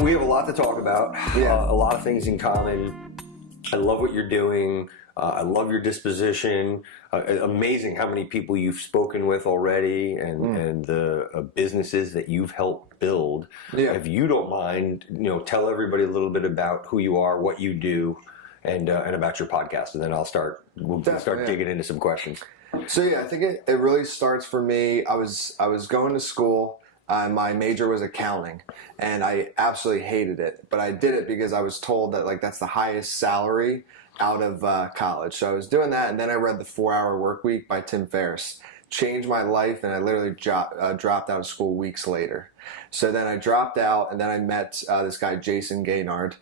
we have a lot to talk about. Yeah. A lot of things in common. I love what you're doing. I love your disposition. Amazing how many people you've spoken with already, and the businesses that you've helped build. Yeah. If you don't mind, tell everybody a little bit about who you are, what you do, and about your podcast, and then we'll start digging into some questions. So yeah, I think it really starts for me. I was going to school. My major was accounting, and I absolutely hated it. But I did it because I was told that that's the highest salary out of college. So I was doing that, and then I read The 4-Hour Workweek by Tim Ferriss. Changed my life, and I literally dropped out of school weeks later. So then I dropped out, and then I met this guy, Jason Gaynard,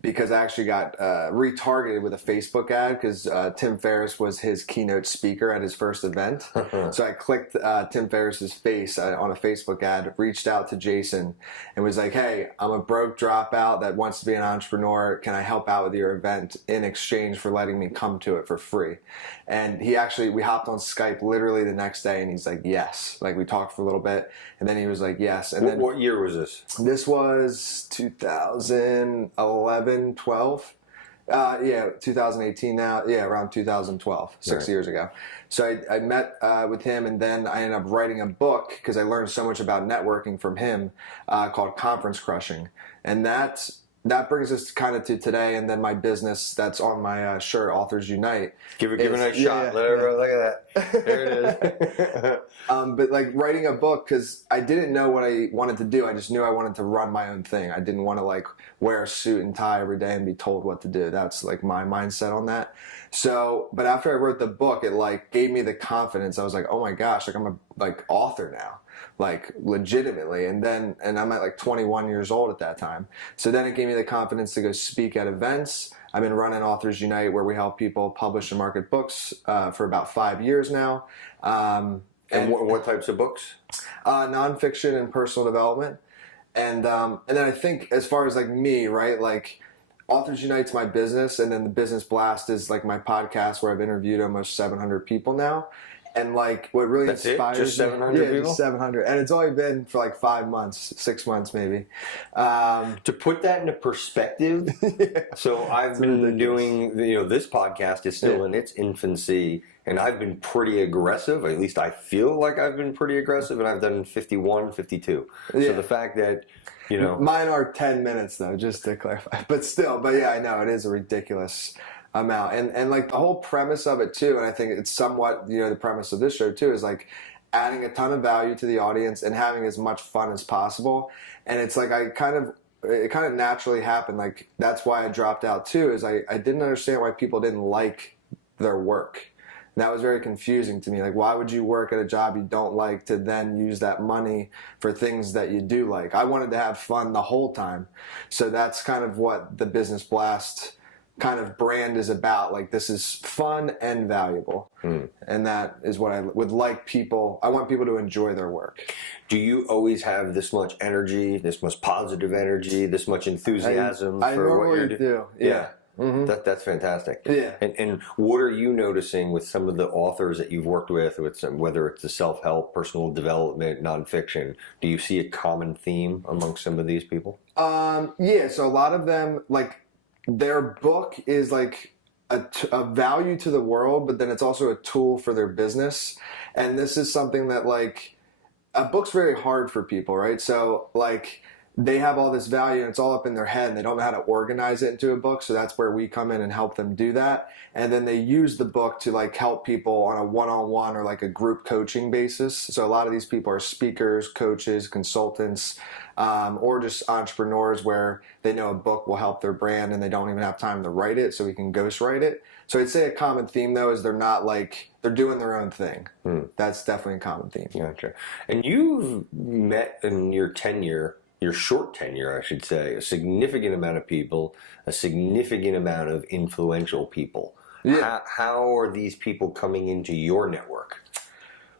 because I actually got retargeted with a Facebook ad because Tim Ferriss was his keynote speaker at his first event. So I clicked Tim Ferriss's face on a Facebook ad, reached out to Jason, and was like, hey, I'm a broke dropout that wants to be an entrepreneur. Can I help out with your event in exchange for letting me come to it for free? And we hopped on Skype literally the next day, and he's like, yes. We talked for a little bit, and then he was like, yes. And then what year was this? This was 2011, 12. 2018 now. Yeah, around 2012, 6 years ago. So I met with him, and then I ended up writing a book because I learned so much about networking from him called Conference Crushing. And that brings us kind of to today, and then my business that's on my shirt, Authors Unite. Give it a nice shot. Let everyone look at that. There it is. But writing a book, because I didn't know what I wanted to do. I just knew I wanted to run my own thing. I didn't want to wear a suit and tie every day and be told what to do. That's my mindset on that. So, but after I wrote the book, it gave me the confidence. I was like, oh my gosh, I'm a author now. Legitimately, and I'm at 21 years old at that time. So then it gave me the confidence to go speak at events. I've been running Authors Unite, where we help people publish and market books for about 5 years now. And what types of books? Nonfiction and personal development. And then I think as far as me, right, Authors Unite's my business, and then the Business Blast is my podcast where I've interviewed almost 700 people now. And what really inspires me, just 700 people? Just 700. And it's only been for 5 months, 6 months maybe. To put that into perspective, so I've been doing, this podcast is still in its infancy, and I've been pretty aggressive. At least I feel like I've been pretty aggressive, and I've done 51, 52. So the fact that, Mine are 10 minutes though, just to clarify. But yeah, I know it is a ridiculous amount, and the whole premise of it too, and I think it's somewhat the premise of this show too, is adding a ton of value to the audience and having as much fun as possible. And it's it kind of naturally happened. That's why I dropped out too, is I didn't understand why people didn't like their work. And that was very confusing to me. Why would you work at a job you don't like to then use that money for things that you do like? I wanted to have fun the whole time. So that's kind of what the Business Blast kind of brand is about. This is fun and valuable. And that is what I would like people. I want people to enjoy their work. Do you always have this much energy, this much positive energy, this much enthusiasm for what you're doing? I normally do. Yeah. Mm-hmm. That's fantastic. Yeah. And what are you noticing with some of the authors that you've worked with whether it's the self-help, personal development, nonfiction? Do you see a common theme amongst some of these people? Yeah. So a lot of them, their book is a value to the world, but then it's also a tool for their business. And this is something that a book's very hard for people, right? So they have all this value and it's all up in their head and they don't know how to organize it into a book. So that's where we come in and help them do that. And then they use the book to help people on a one-on-one or a group coaching basis. So a lot of these people are speakers, coaches, consultants, or just entrepreneurs where they know a book will help their brand and they don't even have time to write it, so we can ghostwrite it. So I'd say a common theme though is they're not they're doing their own thing. That's definitely a common theme. Gotcha. And you've met in your short tenure, I should say, a significant amount of people, a significant amount of influential people. Yeah. How are these people coming into your network?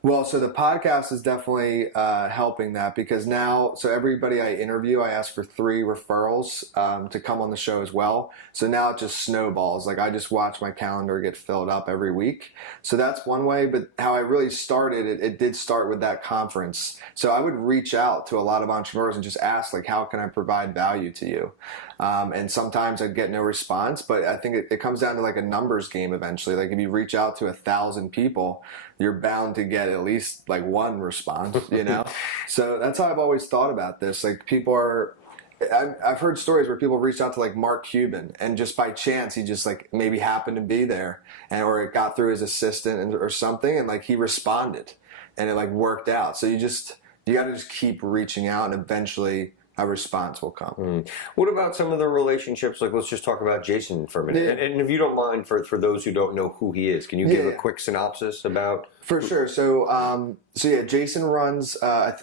Well, so the podcast is definitely helping that because now, so everybody I interview, I ask for 3 referrals to come on the show as well. So now it just snowballs. Like I just watch my calendar get filled up every week. So that's one way. But how I really started it did start with that conference. So I would reach out to a lot of entrepreneurs and just ask, like, how can I provide value to you? And sometimes I'd get no response, but I think it comes down to like a numbers game eventually. Like if you reach out to 1,000 people, you're bound to get at least like 1 response, you know? So that's how I've always thought about this. Like I've heard stories where people reached out to like Mark Cuban and just by chance, he just like maybe happened to be there or it got through his assistant or something and like he responded and it like worked out. So you got to just keep reaching out and eventually a response will come. What about some of the relationships? Like, let's just talk about Jason for a minute. Yeah. And if you don't mind, for those who don't know who he is, can you give a quick synopsis about? For sure. So, yeah, Jason runs.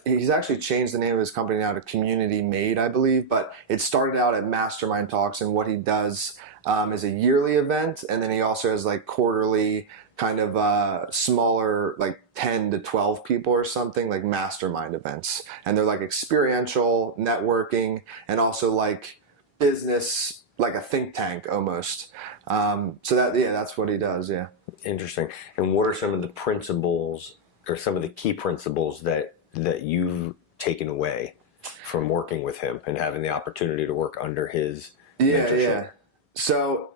He's actually changed the name of his company now to Community Made, I believe. But it started out at Mastermind Talks, and what he does is a yearly event, and then he also has like quarterly kind of smaller, like 10 to 12 people or something, like mastermind events. And they're like experiential networking and also like business, like a think tank almost. So that's what he does. Yeah. Interesting. And what are some of the principles or some of the key principles that you've taken away from working with him and having the opportunity to work under his mentorship? Yeah. So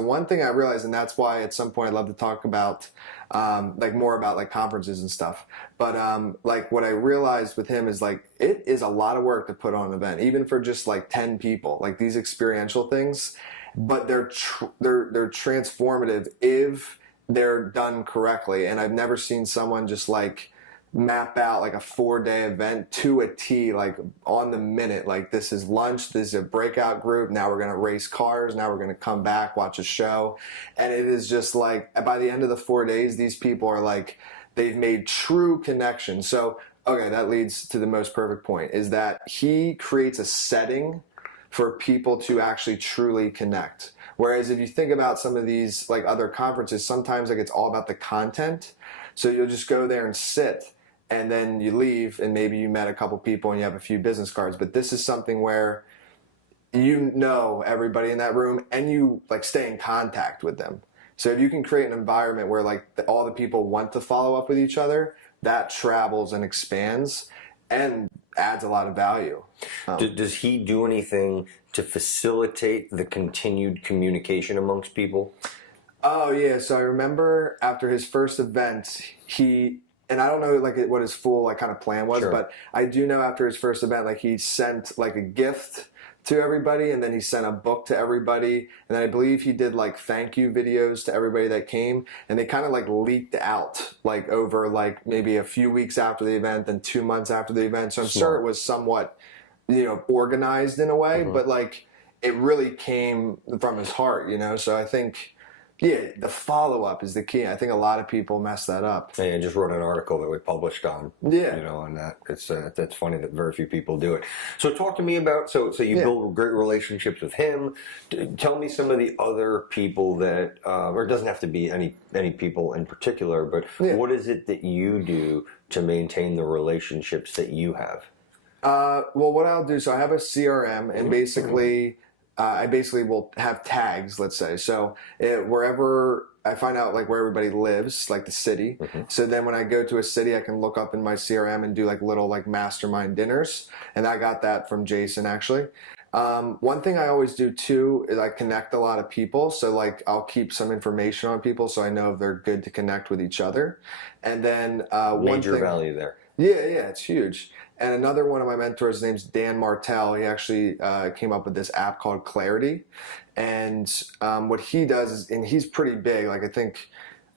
one thing I realized, and that's why at some point I'd love to talk about, like more about like conferences and stuff. But like what I realized with him is like it is a lot of work to put on an event, even for just like 10 people, like these experiential things. But they're transformative if they're done correctly. And I've never seen someone just like map out like a 4-day event to a T, like on the minute, like this is lunch, this is a breakout group, now we're going to race cars, now we're going to come back, watch a show. And it is just like, by the end of the 4 days, these people are like, they've made true connections. So, okay, that leads to the most perfect point, is that he creates a setting for people to actually truly connect. Whereas if you think about some of these like other conferences, sometimes like it's all about the content. So you'll just go there and sit, and then you leave and maybe you met a couple people and you have a few business cards. But this is something where you know everybody in that room and you like stay in contact with them. So if you can create an environment where like all the people want to follow up with each other, that travels and expands and adds a lot of value. Does he do anything to facilitate the continued communication amongst people? Oh yeah, so I remember after his first event, and I don't know like what his full like kind of plan was, but I do know after his first event, like he sent like a gift to everybody, and then he sent a book to everybody, and then I believe he did like thank you videos to everybody that came, and they kind of like leaked out like over like maybe a few weeks after the event, then 2 months after the event. So I'm sure it was somewhat, organized in a way, but like it really came from his heart, So I think. Yeah, the follow-up is the key. I think a lot of people mess that up. Yeah, I just wrote an article that we published on, on that. It's that's funny that very few people do it. So talk to me about, so you build great relationships with him. Tell me some of the other people that, or it doesn't have to be any people in particular, but what is it that you do to maintain the relationships that you have? Well, what I'll do, so I have a CRM, and basically... I basically will have tags, let's say. So wherever I find out like where everybody lives, like the city. So then when I go to a city, I can look up in my CRM and do like little like mastermind dinners. And I got that from Jason actually. One thing I always do too is I connect a lot of people. So like I'll keep some information on people so I know if they're good to connect with each other. And then Major value there. Yeah, it's huge. And another one of my mentors, his name's Dan Martell. He actually came up with this app called Clarity. And what he does is, and he's pretty big, like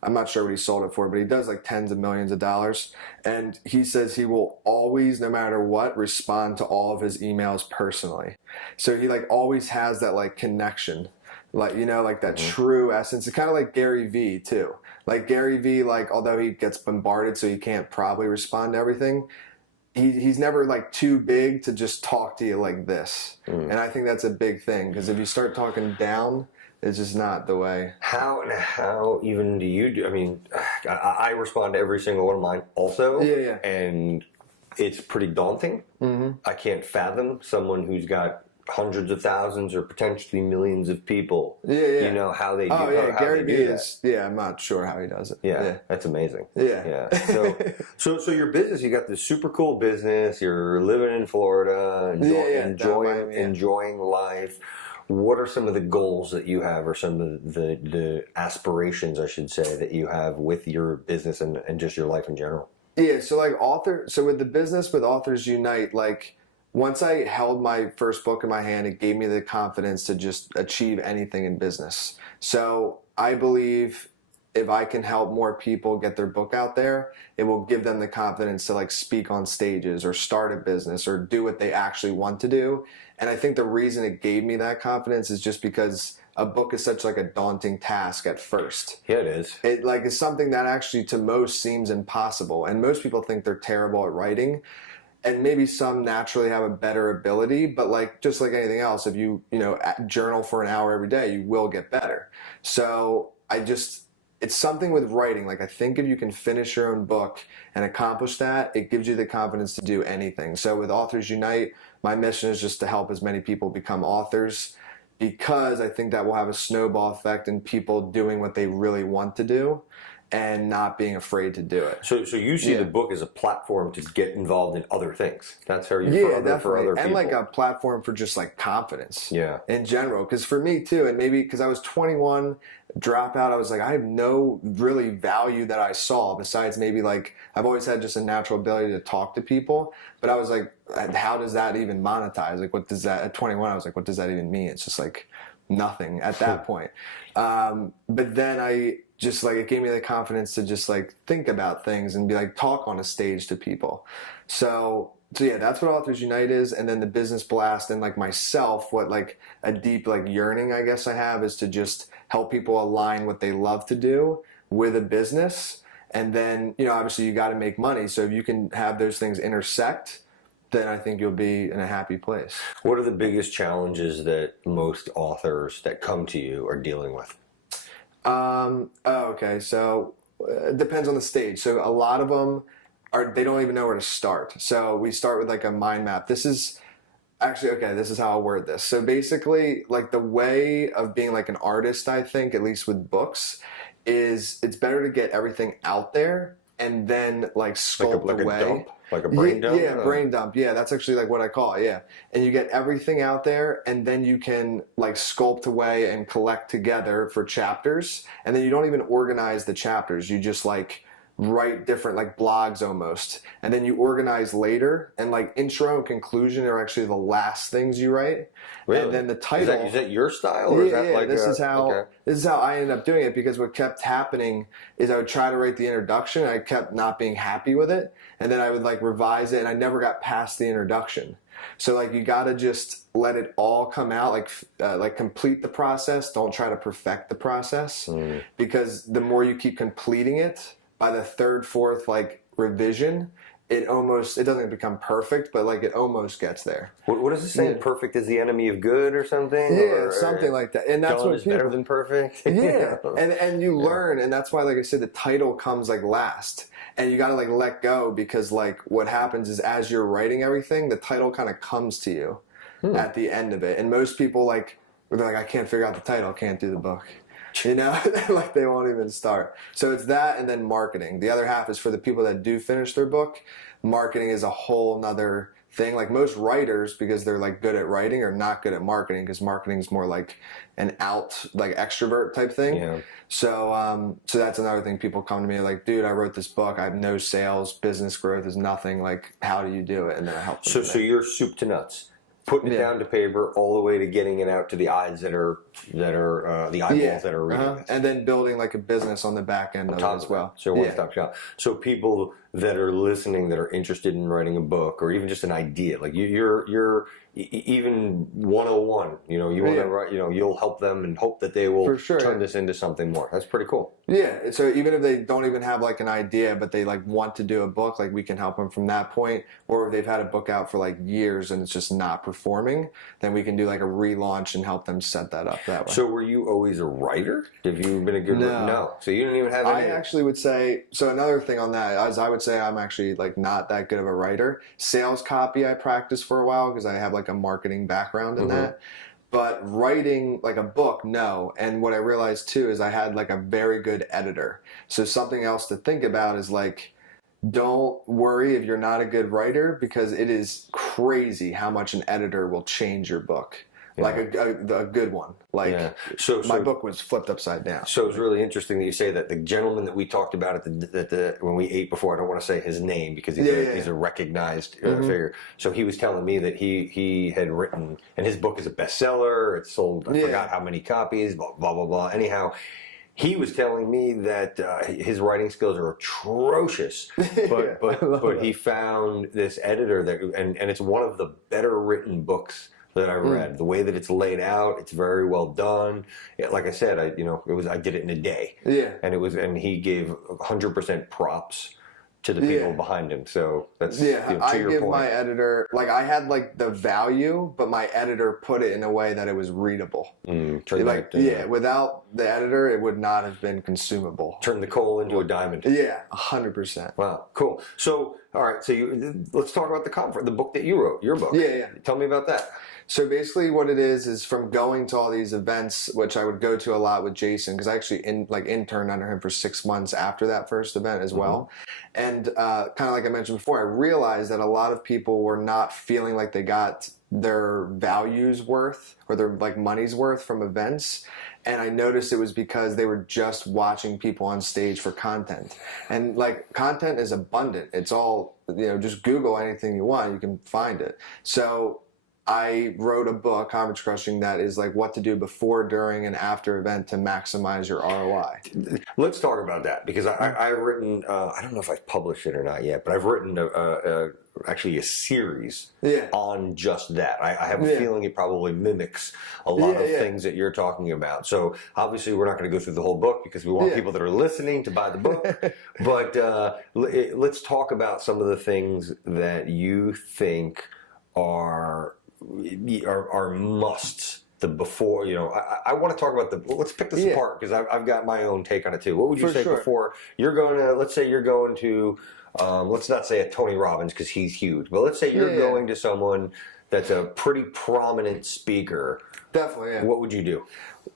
I'm not sure what he sold it for, but he does like tens of millions of dollars. And he says he will always, no matter what, respond to all of his emails personally. So he like always has that like connection, like, like that true essence. It's kind of like Gary Vee too. Like Gary Vee, like although he gets bombarded so he can't probably respond to everything, he's never like too big to just talk to you like this. And I think that's a big thing, because if you start talking down, It's just not the way. How even do you do? I mean, I respond to every single one of mine also. Yeah. And it's pretty daunting. Mm-hmm. I can't fathom someone who's got hundreds of thousands or potentially millions of people. Yeah. You know how they do. Oh yeah, how Gary they Vee do is. Yeah, I'm not sure how he does it. Yeah, that's amazing. Yeah. So your business, you got this super cool business. You're living in Florida, enjoying life. What are some of the goals that you have, or some of the aspirations, I should say, that you have with your business and just your life in general? Yeah, so with the business with Authors Unite, like once I held my first book in my hand, it gave me the confidence to just achieve anything in business. So I believe if I can help more people get their book out there, it will give them the confidence to like speak on stages or start a business or do what they actually want to do. And I think the reason it gave me that confidence is just because a book is such like a daunting task at first. Yeah, it is. It like is something that actually to most seems impossible. And most people think they're terrible at writing. And maybe some naturally have a better ability, but like just like anything else, if you journal for an hour every day, you will get better. So it's something with writing. Like I think if you can finish your own book and accomplish that, it gives you the confidence to do anything. So with Authors Unite, my mission is just to help as many people become authors, because I think that will have a snowball effect in people doing what they really want to do and not being afraid to do it. So you see the book as a platform to get involved in other things. That's how you for other people. And like a platform for just like confidence in general. Because for me too, and maybe because I was 21, dropout, I was like, I have no really value that I saw besides maybe like I've always had just a natural ability to talk to people. But I was like, how does that even monetize? Like, what does that, at 21, I was like, what does that even mean? It's just like nothing at that point. But then it gave me the confidence to just like think about things and be like, talk on a stage to people. So yeah, that's what Authors Unite is. And then the Business Blast and like myself, what like a deep like yearning, I guess I have, is to just help people align what they love to do with a business. And then, obviously you got to make money. So if you can have those things intersect, then I think you'll be in a happy place. What are the biggest challenges that most authors that come to you are dealing with? Okay. So it depends on the stage. So a lot of them they don't even know where to start. So we start with like a mind map. This is how I'll word this. So basically, like the way of being like an artist, I think, at least with books, is it's better to get everything out there and then like sculpt away. A dump? Like a brain dump? Yeah, brain dump. Yeah, that's actually like what I call it, yeah. And you get everything out there and then you can like sculpt away and collect together for chapters. And then you don't even organize the chapters. You just like write different like blogs almost. And then you organize later, and like intro and conclusion are actually the last things you write. Really? And then the title. Is that your style? Or is that like this is how I ended up doing it, because what kept happening is I would try to write the introduction and I kept not being happy with it. And then I would like revise it and I never got past the introduction. So like you gotta just let it all come out, like complete the process. Don't try to perfect the process, because the more you keep completing it, by the third, fourth like revision, it doesn't become perfect, but like it almost gets there. What is it saying? Yeah. Perfect is the enemy of good or something? Yeah, something like that. And that's what is better than perfect. Yeah, and you learn, and that's why, like I said, the title comes like last, and you got to like let go, because like what happens is as you're writing everything, the title kind of comes to you at the end of it. And most people they're like, I can't figure out the title, can't do the book. Like they won't even start. So it's that, and then marketing. The other half is for the people that do finish their book. Marketing is a whole nother thing. Like most writers, because they're like good at writing, are not good at marketing, because marketing is more like an extrovert type thing. Yeah. So that's another thing. People come to me like, dude, I wrote this book. I have no sales. Business growth is nothing. Like, how do you do it? And then I help them. So you're soup to nuts. Putting it down to paper, all the way to getting it out to the eyes that are the eyeballs that are reading this. And then building like a business on the back end of it as well. So one-stop shop. So people that are listening that are interested in writing a book or even just an idea, like even 101, you know, you want to write, you know, you'll help them and hope that they will For sure, turn this into something more. That's pretty cool. Yeah, so even if they don't even have like an idea, but they like want to do a book, like we can help them from that point. Or if they've had a book out for like years and it's just not performing, then we can do like a relaunch and help them set that up that way. So were you always a writer? Have you been a good writer? No. So you didn't even have any? I actually would say, so another thing on that is I would say I'm actually like not that good of a writer. Sales copy I practiced for a while because I have like a marketing background in that. But writing like a book, no. And what I realized too is I had like a very good editor. So something else to think about is like, don't worry if you're not a good writer, because it is crazy how much an editor will change your book. Yeah. Like a good one. Like so my book was flipped upside down. So it's really interesting that you say that. The gentleman that we talked about at the when we ate before, I don't want to say his name because he's a recognized figure. So he was telling me that he had written, and his book is a bestseller. It's sold, I forgot how many copies, blah, blah, blah, blah. Anyhow, he was telling me that his writing skills are atrocious, but he found this editor that, and it's one of the better written books that I read. The way that it's laid out, it's very well done. Like I said, I did it in a day. Yeah. And he gave 100% props to the people behind him. So that's to I your give point. my editor, like I had like the value, but my editor put it in a way that it was readable. Without the editor, it would not have been consumable. Turn the coal into a diamond. Yeah, 100%. Wow, cool. So, all right, so let's talk about the book that you wrote, your book. Yeah. Tell me about that. So basically what it is from going to all these events, which I would go to a lot with Jason, because I actually interned under him for 6 months after that first event as well. And kind of like I mentioned before, I realized that a lot of people were not feeling like they got their values worth or their like money's worth from events. And I noticed it was because they were just watching people on stage for content. And like content is abundant. It's all, just Google anything you want, you can find it. So I wrote a book, Conference Crushing, that is like what to do before, during, and after event to maximize your ROI. Let's talk about that, because I've written, I don't know if I've published it or not yet, but I've written actually a series on just that. I have a feeling it probably mimics a lot of things that you're talking about. So obviously we're not going to go through the whole book because we want people that are listening to buy the book. But let's talk about some of the things that you think are musts. The before, I want to talk about let's pick this apart because I've got my own take on it too. What would you say before you're going to, let's say you're going to, let's not say a Tony Robbins because he's huge, but let's say you're going to someone that's a pretty prominent speaker. Definitely, yeah. What would you do?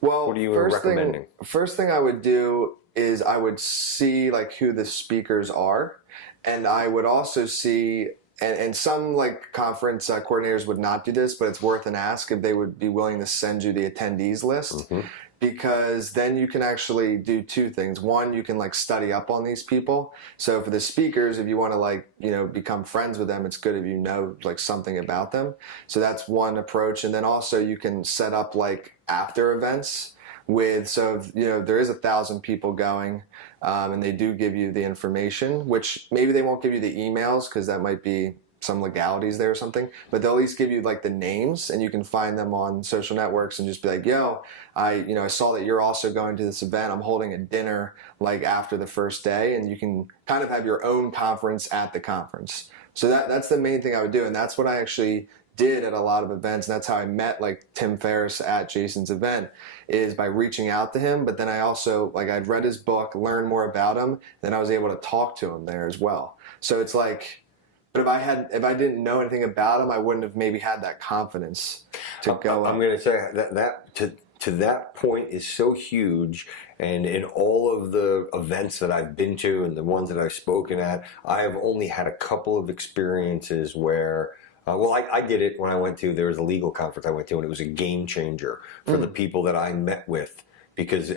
Well, what are you recommending? First thing I would do is I would see like who the speakers are, and I would also see. And some like conference coordinators would not do this, but it's worth an ask if they would be willing to send you the attendees list, because then you can actually do two things. One, you can like study up on these people. So for the speakers, if you want to become friends with them, it's good if you know like something about them. So that's one approach. And then also you can set up like after events there is 1,000 people going, and they do give you the information, which maybe they won't give you the emails because that might be some legalities there or something, but they'll at least give you like the names, and you can find them on social networks and just be like, yo, I saw that you're also going to this event. I'm holding a dinner like after the first day, and you can kind of have your own conference at the conference. So that's the main thing I would do, and that's what I actually did at a lot of events, and that's how I met like Tim Ferriss at Jason's event, is by reaching out to him. But then I also I'd read his book, learned more about him, then I was able to talk to him there as well. So it's like, but if I didn't know anything about him, I wouldn't have maybe had that confidence to go. I'm going to say that to that point is so huge. And in all of the events that I've been to and the ones that I've spoken at, I have only had a couple of experiences where I did it when I went to, there was a legal conference I went to, and it was a game changer for the people that I met with, because,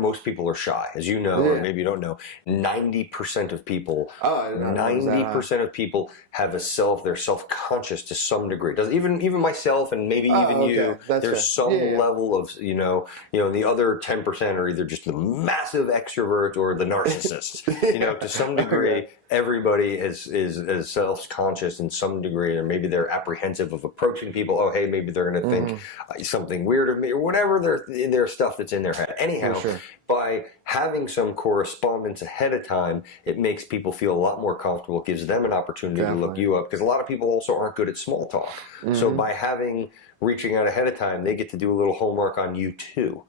most people are shy, as you know, or maybe you don't know. 90% of people, 90% of people have they're self-conscious to some degree. Even myself, and maybe even you, there's some level of, and the other 10% are either just the massive extrovert or the narcissist, to some degree. everybody is self-conscious in some degree, or maybe they're apprehensive of approaching people. Oh, hey, maybe they're going to think something weird of me, or whatever their stuff that's in their head. Anyhow, by having some correspondence ahead of time, it makes people feel a lot more comfortable. It gives them an opportunity to look you up, because a lot of people also aren't good at small talk. So by reaching out ahead of time, they get to do a little homework on you too.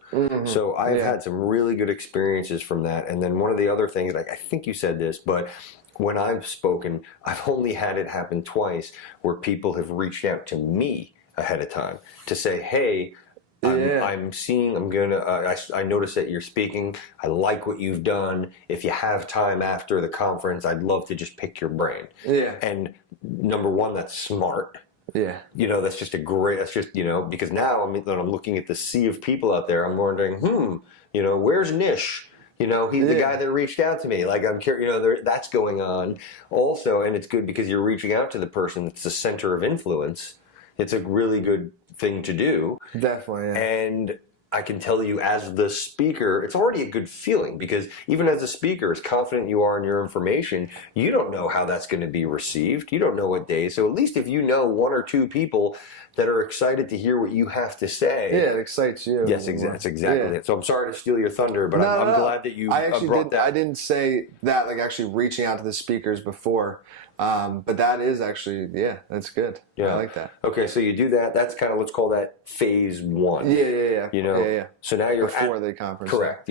So I've had some really good experiences from that. And then one of the other things, I think you said this, but when I've spoken, I've only had it happen twice where people have reached out to me ahead of time to say, hey, I noticed that you're speaking. I like what you've done. If you have time after the conference, I'd love to just pick your brain. And number one, that's smart. That's just because now when I'm looking at the sea of people out there, I'm wondering, where's Nish? He's the guy that reached out to me. Like, I'm curious, that's going on also. And it's good because you're reaching out to the person that's the center of influence. It's a really good thing to do. Definitely. Yeah. And I can tell you, as the speaker, it's already a good feeling, because even as a speaker, as confident you are in your information, you don't know how that's going to be received. You don't know what day. So at least if you know one or two people that are excited to hear what you have to say. Yeah, it excites you. Yes, that's exactly it. So I'm sorry to steal your thunder, but I'm glad that you brought that. I didn't say that, like actually reaching out to the speakers before. But that is actually, that's good. I like that. Okay, so you do that. That's kind of, let's call that phase one. Yeah. So now you're before the conference. Correct.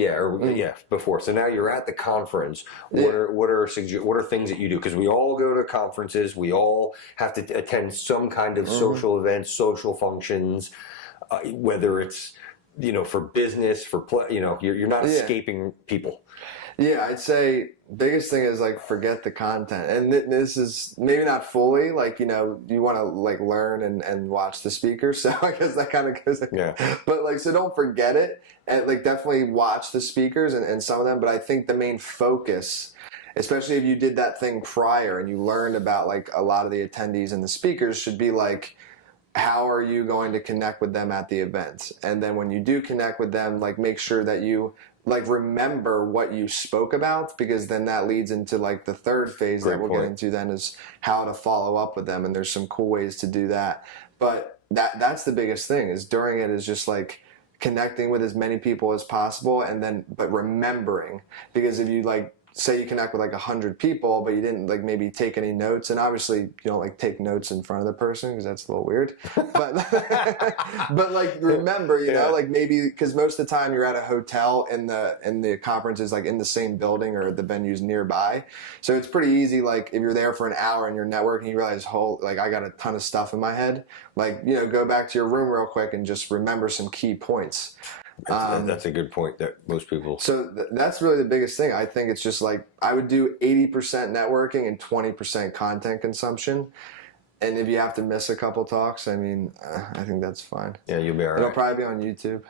Before. So now you're at the conference. What are things that you do? Because we all go to conferences. We all have to attend some kind of social events, social functions, whether it's for business, for you're not escaping people. Yeah, I'd say biggest thing is like forget the content, and this is maybe not fully like you want to like learn and watch the speakers. So I guess that kind of goes. But like, so don't forget it, and like definitely watch the speakers and some of them. But I think the main focus, especially if you did that thing prior and you learned about like a lot of the attendees and the speakers, should be like, how are you going to connect with them at the event? And then when you do connect with them, like make sure that you like remember what you spoke about, because then that leads into like the third phase that we'll get into then, is how to follow up with them. And there's some cool ways to do that. But that's the biggest thing, is during it is just like connecting with as many people as possible, and then but remembering, because if you like say you connect with like 100 people, but you didn't like maybe take any notes, and obviously you don't like take notes in front of the person because that's a little weird, but but like remember, like maybe, because most of the time you're at a hotel and the conference is like in the same building or the venue's nearby, so it's pretty easy. Like if you're there for an hour and you're networking, you realize, like I got a ton of stuff in my head, like go back to your room real quick and just remember some key points. That's a good point that most people. So that's really the biggest thing. I think it's just like I would do 80% networking and 20% content consumption. And if you have to miss a couple talks, I mean, I think that's fine. Yeah, you'll be all right. It'll probably be on YouTube.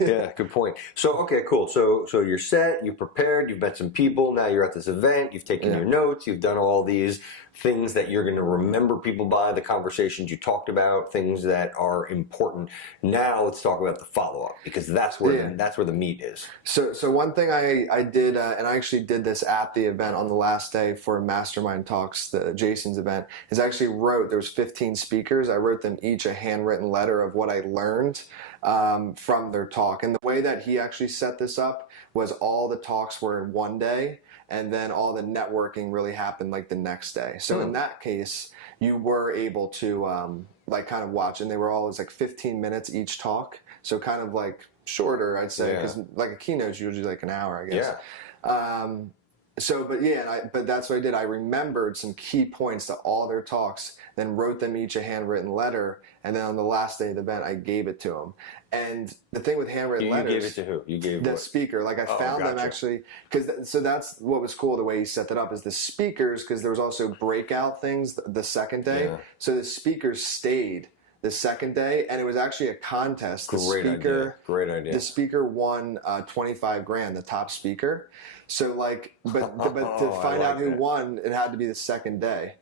Yeah, good point. So, okay, cool. So you're set, you've prepared, you've met some people, now you're at this event, you've taken your notes, you've done all these things that you're going to remember people by, the conversations you talked about, things that are important. Now let's talk about the follow-up, because that's where the meat is. So one thing I did, and I actually did this at the event on the last day for Mastermind Talks, Jason's event, is I actually there was 15 speakers. I wrote them each a handwritten letter of what I learned from their talk. And the way that he actually set this up was all the talks were in one day, and then all the networking really happened like the next day. So in that case, you were able to like kind of watch, and they were always like 15 minutes each talk. So kind of like shorter, I'd say, because like a keynote's usually like an hour, I guess. But that's what I did. I remembered some key points to all their talks, then wrote them each a handwritten letter, and then on the last day of the event, I gave it to them. And the thing with handwritten letters... You gave it to who? You gave the speaker. Like I found them actually, so that's what was cool, the way he set that up, is the speakers, because there was also breakout things the second day. Yeah. So the speakers stayed the second day, and it was actually a contest. Great idea. The speaker won $25,000, the top speaker. So like, but to find out who won, it had to be the second day.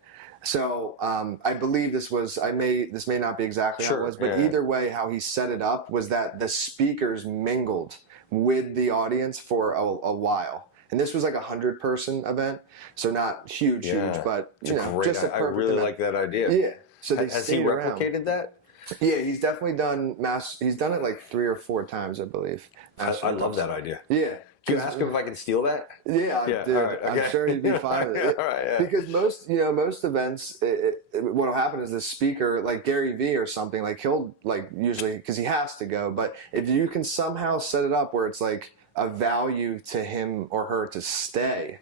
So I believe this may not be exactly how it was, but either way, how he set it up was that the speakers mingled with the audience for a while. And this was like 100-person event, so not huge, but just a perfect I really event. Like that idea. Yeah. So has he replicated that? Yeah, he's definitely done he's done it like 3 or 4 times, I believe. I love that idea. Yeah. Can you ask him if I can steal that? Yeah, dude, right, okay. I'm sure he'd be fine with it. All right, yeah. Because most events, what'll happen is the speaker, like Gary Vee or something, like he'll like usually, because he has to go, but if you can somehow set it up where it's like a value to him or her to stay,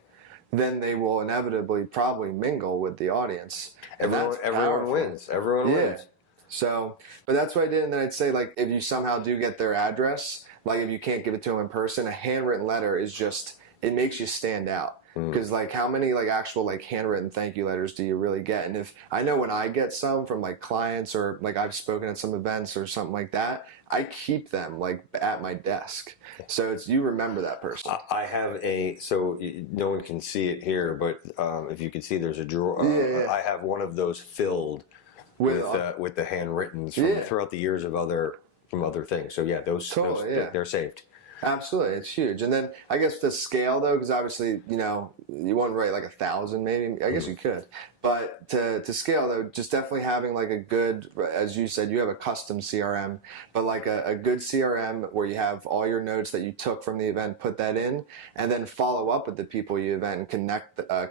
then they will inevitably probably mingle with the audience. And everyone wins. Everyone wins. So, but that's what I did. And then I'd say, like, if you somehow do get their address, like if you can't give it to them in person, a handwritten letter is just, it makes you stand out. Because like how many like actual like handwritten thank you letters do you really get? And if I know when I get some from like clients or like I've spoken at some events or something like that, I keep them like at my desk. So it's, you remember that person. I have so no one can see it here, but if you can see, there's a drawer. I have one of those filled with the handwrittens from throughout the years of from other things. So yeah, those they're saved. Absolutely, it's huge. And then I guess the scale though, because obviously you wouldn't write like 1,000 maybe. I guess you could, but to scale though, just definitely having like a good, as you said, you have a custom CRM, but like a good CRM where you have all your notes that you took from the event, put that in, and then follow up with the people you event and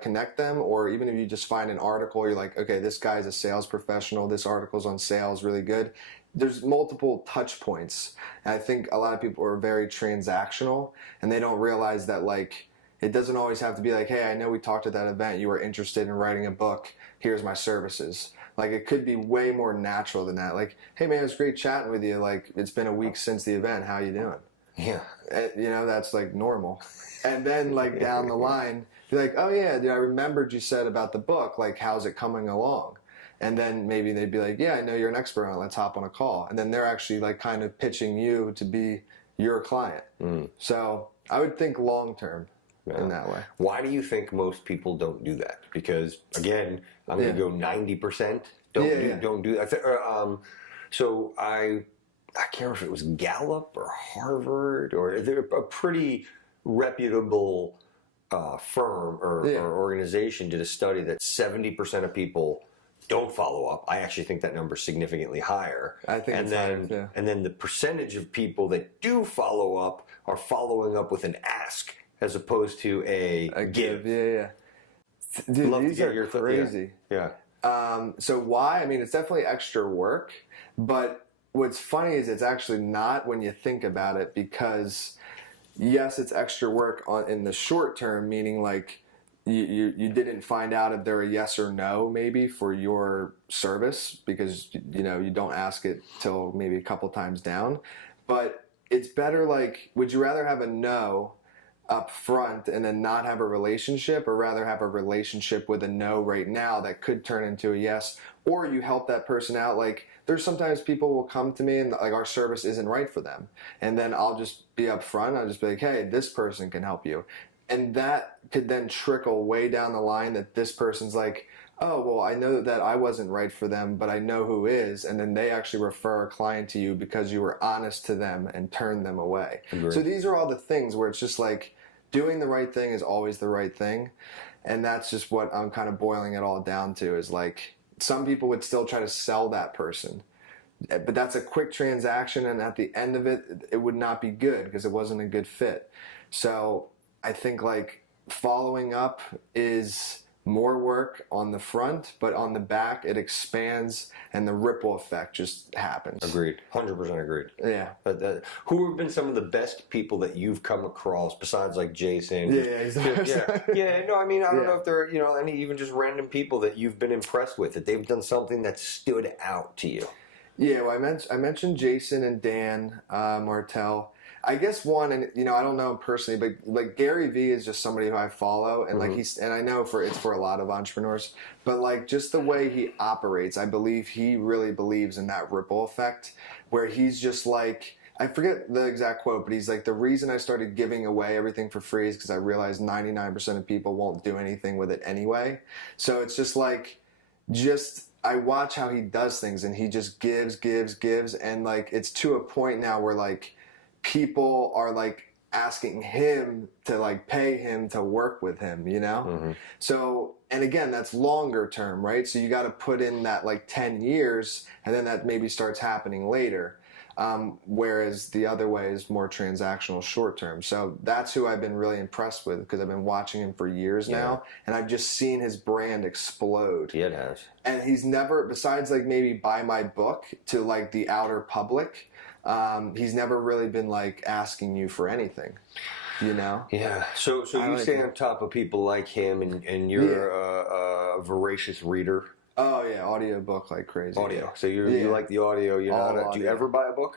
connect them. Or even if you just find an article, you're like, okay, this guy's a sales professional. This article's on sales, really good. There's multiple touch points. And I think a lot of people are very transactional and they don't realize that like it doesn't always have to be like, hey, I know we talked at that event, you were interested in writing a book, here's my services. Like it could be way more natural than that. Like, hey man, it's great chatting with you. Like it's been a week since the event, how you doing? Yeah. That's like normal. And then like down the line, you're like, oh yeah, dude, I remembered you said about the book, like how's it coming along? And then maybe they'd be like, yeah, I know you're an expert on it. Let's hop on a call. And then they're actually like kind of pitching you to be your client. So I would think long term in that way. Why do you think most people don't do that? Because again, I'm going to go 90% don't do that. So I can't remember if it was Gallup or Harvard or they're a pretty reputable firm or organization did a study that 70% of people don't follow up. I actually think that number's significantly higher. I think and then the percentage of people that do follow up are following up with an ask as opposed to a give. Yeah. Dude, these are crazy. Yeah. So why? I mean, it's definitely extra work, but what's funny is it's actually not when you think about it, because yes, it's extra work in the short term, meaning like you didn't find out if they're a yes or no maybe for your service because you don't ask it till maybe a couple times down. But it's better, like, would you rather have a no up front and then not have a relationship, or rather have a relationship with a no right now that could turn into a yes, or you help that person out? Like there's sometimes people will come to me and like our service isn't right for them, and then I'll just be upfront. I'll just be like, hey, this person can help you. And that could then trickle way down the line that this person's like, oh, well, I know that I wasn't right for them, but I know who is. And then they actually refer a client to you because you were honest to them and turned them away. Agreed. So these are all the things where it's just like doing the right thing is always the right thing. And that's just what I'm kind of boiling it all down to, is like some people would still try to sell that person. But that's a quick transaction, and at the end of it, it would not be good because it wasn't a good fit. So I think like following up is more work on the front, but on the back it expands and the ripple effect just happens. Agreed. 100% agreed. Yeah. Who have been some of the best people that you've come across besides like Jason? Yeah, exactly. No, I mean, I don't know if there are, any even just random people that you've been impressed with, that they've done something that stood out to you. Yeah, well, I mentioned Jason and Dan Martell. I guess one, and I don't know him personally, but like Gary Vee is just somebody who I follow, and like and I know it's for a lot of entrepreneurs, but like just the way he operates, I believe he really believes in that ripple effect, where he's just like, I forget the exact quote, but he's like, the reason I started giving away everything for free is because I realized 99% of people won't do anything with it anyway. So it's just like, I watch how he does things, and he just gives, and like it's to a point now where like people are like asking him to like pay him to work with him, you know? Mm-hmm. So, and again, that's longer term, right? So you got to put in that like 10 years and then that maybe starts happening later. Whereas the other way is more transactional short term. So that's who I've been really impressed with because I've been watching him for years now and I've just seen his brand explode. Yeah, it has. And he's never, besides like maybe buy my book to like the outer public, he's never really been like asking you for anything, you know? Yeah. So you stay on top of people like him, and you're a voracious reader. Oh yeah, audiobook like crazy. Audio. Yeah. So you like the audio. You're All not. Do you audio. ever buy a book?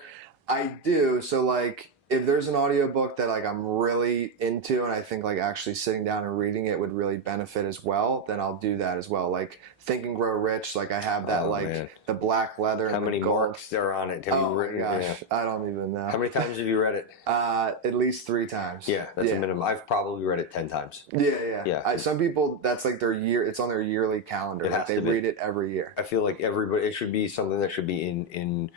I do. So like, if there's an audiobook that like I'm really into and I think like actually sitting down and reading it would really benefit as well, then I'll do that as well. Like Think and Grow Rich, like I have that the black leather How and many the gold. marks are on it? Have Oh you written? my gosh, Yeah. I don't even know. How many times have you read it? At least 3 times. Yeah, that's a minimum. I've probably read it 10 times. Yeah. Some people, that's like their year. It's on their yearly calendar. It Like has they to be. read it every year. I feel like everybody. It should be something that should be in.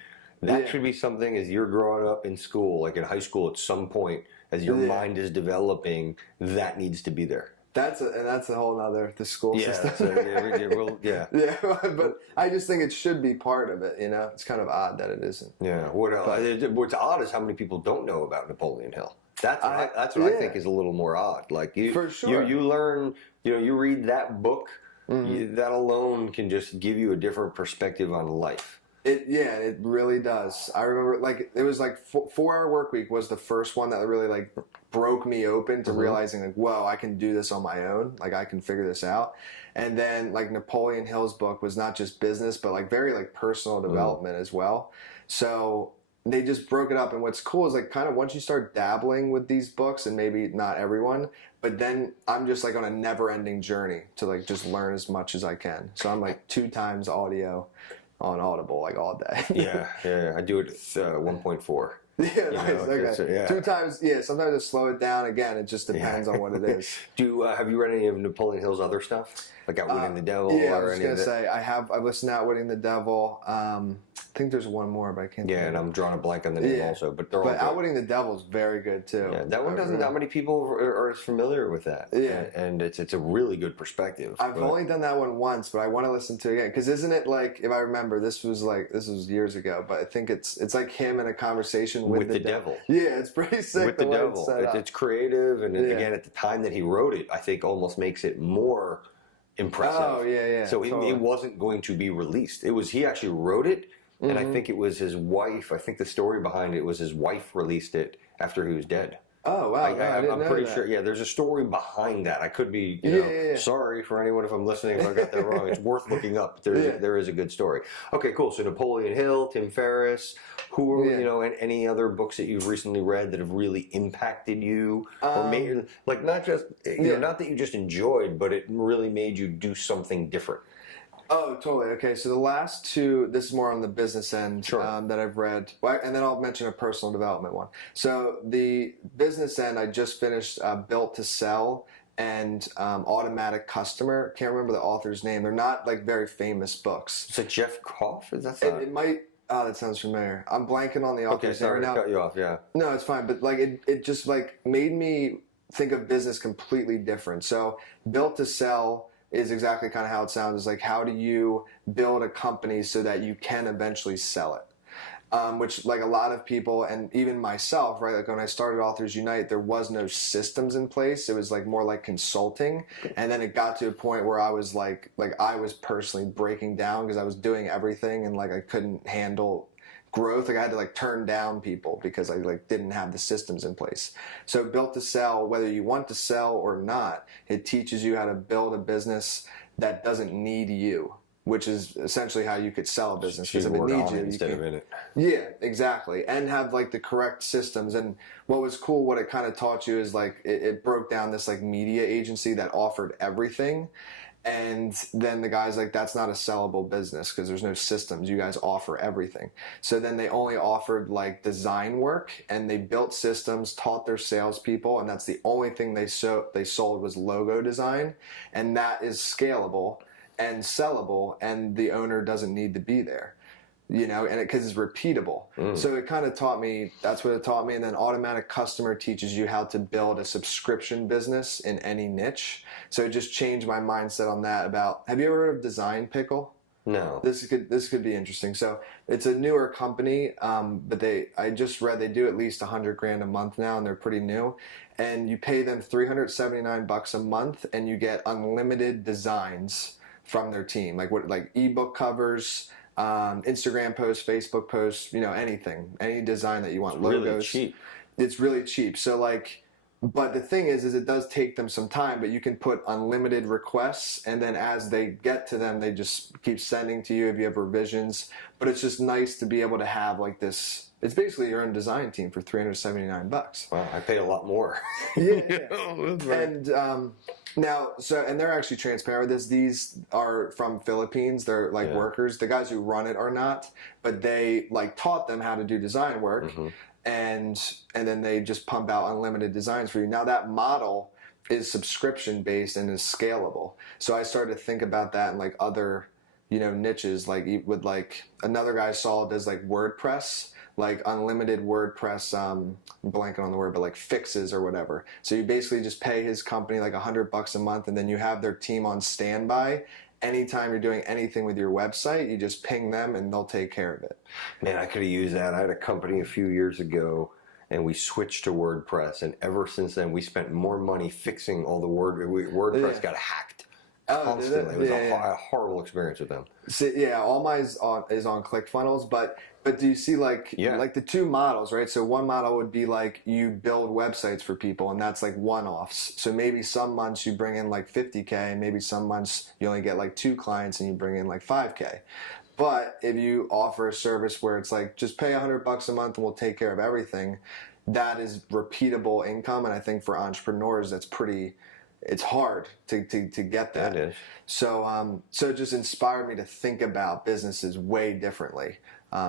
That should be something as you're growing up in school, like in high school at some point, as your mind is developing, that needs to be there. That's a whole nother, the school system. Yeah. But I just think it should be part of it, you know? It's kind of odd that it isn't. Yeah. What else? What's odd is how many people don't know about Napoleon Hill. That's what I think is a little more odd. Like For sure. you learn, you read that book, that alone can just give you a different perspective on life. It really does. I remember like it was like 4-Hour Workweek was the first one that really like broke me open to realizing like, whoa, I can do this on my own. Like I can figure this out. And then like Napoleon Hill's book was not just business, but like very like personal development as well. So they just broke it up. And what's cool is like kind of once you start dabbling with these books, and maybe not everyone, but then I'm just like on a never ending journey to like just learn as much as I can. So I'm like 2 times audio on Audible like all day. Yeah. I do it at 1.4. Yeah, nice. Okay. 2 times. Yeah, sometimes I slow it down. Again, it just depends on what it is. Have you read any of Napoleon Hill's other stuff, like Outwitting the Devil? Yeah, or I was gonna say I've listened to Outwitting the Devil. I think there's one more, but I can't. Yeah, and I'm drawing a blank on the name also, but they're all good. Outwitting the Devil is very good too. Yeah, that one doesn't. Not many people are familiar with that. Yeah, and it's a really good perspective. I've only done that one once, but I want to listen to it again because isn't it like, if I remember, this was years ago, but I think it's like him in a conversation with the devil. Yeah, it's pretty sick. With the devil, it's creative, and again, at the time that he wrote it, I think almost makes it more impressive. Oh yeah. So totally. it wasn't going to be released. He actually wrote it. And I think it was his wife. I think the story behind it was his wife released it after he was dead. Oh wow! I'm pretty sure. Yeah, there's a story behind that. I could be. Sorry for anyone if I'm listening if I got that wrong. It's worth looking up. There is a good story. Okay, cool. So Napoleon Hill, Tim Ferriss. Who are and any other books that you've recently read that have really impacted you, or made like not just not that you just enjoyed, but it really made you do something different. Oh, totally. Okay, so the last 2, this is more on the business end that I've read. Well, and then I'll mention a personal development one. So the business end, I just finished Built to Sell and Automatic Customer. Can't remember the author's name. They're not like very famous books. Is it Jeff Koff? Is that it might... Oh, that sounds familiar. I'm blanking on the author's name right now. Okay, sorry to cut you off, yeah. No, it's fine. But like it just like made me think of business completely different. So Built to Sell is exactly kind of how it sounds. It's like, how do you build a company so that you can eventually sell it? Which like a lot of people, and even myself, right? Like when I started Authors Unite, there was no systems in place. It was like more like consulting. And then it got to a point where I was like I was personally breaking down because I was doing everything and like I couldn't handle growth. Like I had to like turn down people because I like didn't have the systems in place. So Built to Sell, whether you want to sell or not, it teaches you how to build a business that doesn't need you, which is essentially how you could sell a business. Because if it needs you, instead of in it. Yeah, exactly. And have like the correct systems. And what was cool, what it kind of taught you is like it broke down this like media agency that offered everything. And then the guy's like, that's not a sellable business because there's no systems. You guys offer everything. So then they only offered like design work, and they built systems, taught their salespeople, and that's the only thing they sold was logo design. And that is scalable and sellable, and the owner doesn't need to be there. and because it's repeatable. So it kind of taught me, that's what it taught me. And then automatic customer teaches you how to build a subscription business in any niche. So it just changed my mindset on that. Have you ever heard of Design Pickle? No. This could be interesting. So it's a newer company, but I just read they do at least $100,000 a month now, and they're pretty new. And you pay them $379 a month, and you get unlimited designs from their team, like ebook covers, Instagram posts, Facebook posts, anything, any design that you want. It's logos. Really cheap. It's really cheap. So but the thing is it does take them some time, but you can put unlimited requests, and then as they get to them, they just keep sending to you if you have revisions. But it's just nice to be able to have this. It's basically your own design team for $379. Wow, I pay a lot more. Yeah. And and they're actually transparent with this. These are from Philippines. They're workers. The guys who run it are not, but they taught them how to do design work. And then they just pump out unlimited designs for you. Now that model is subscription based and is scalable. So I started to think about that in other, niches, with another guy I saw does WordPress, unlimited WordPress, I'm blanking on the word, but fixes or whatever. So you basically just pay his company $100 a month, and then you have their team on standby. Anytime you're doing anything with your website, you just ping them and they'll take care of it. Man, I could have used that. I had a company a few years ago, and we switched to WordPress, and ever since then we spent more money fixing all the WordPress got hacked constantly. It was a horrible experience with them. So, all mine is on ClickFunnels, but do you see the two models, right? So one model would be you build websites for people, and that's one-offs. So maybe some months you bring in $50K, and maybe some months you only get 2 clients and you bring in $5K. But if you offer a service where it's just pay $100 a month and we'll take care of everything, that is repeatable income. And I think for entrepreneurs, it's hard to get that. It is. So it just inspired me to think about businesses way differently,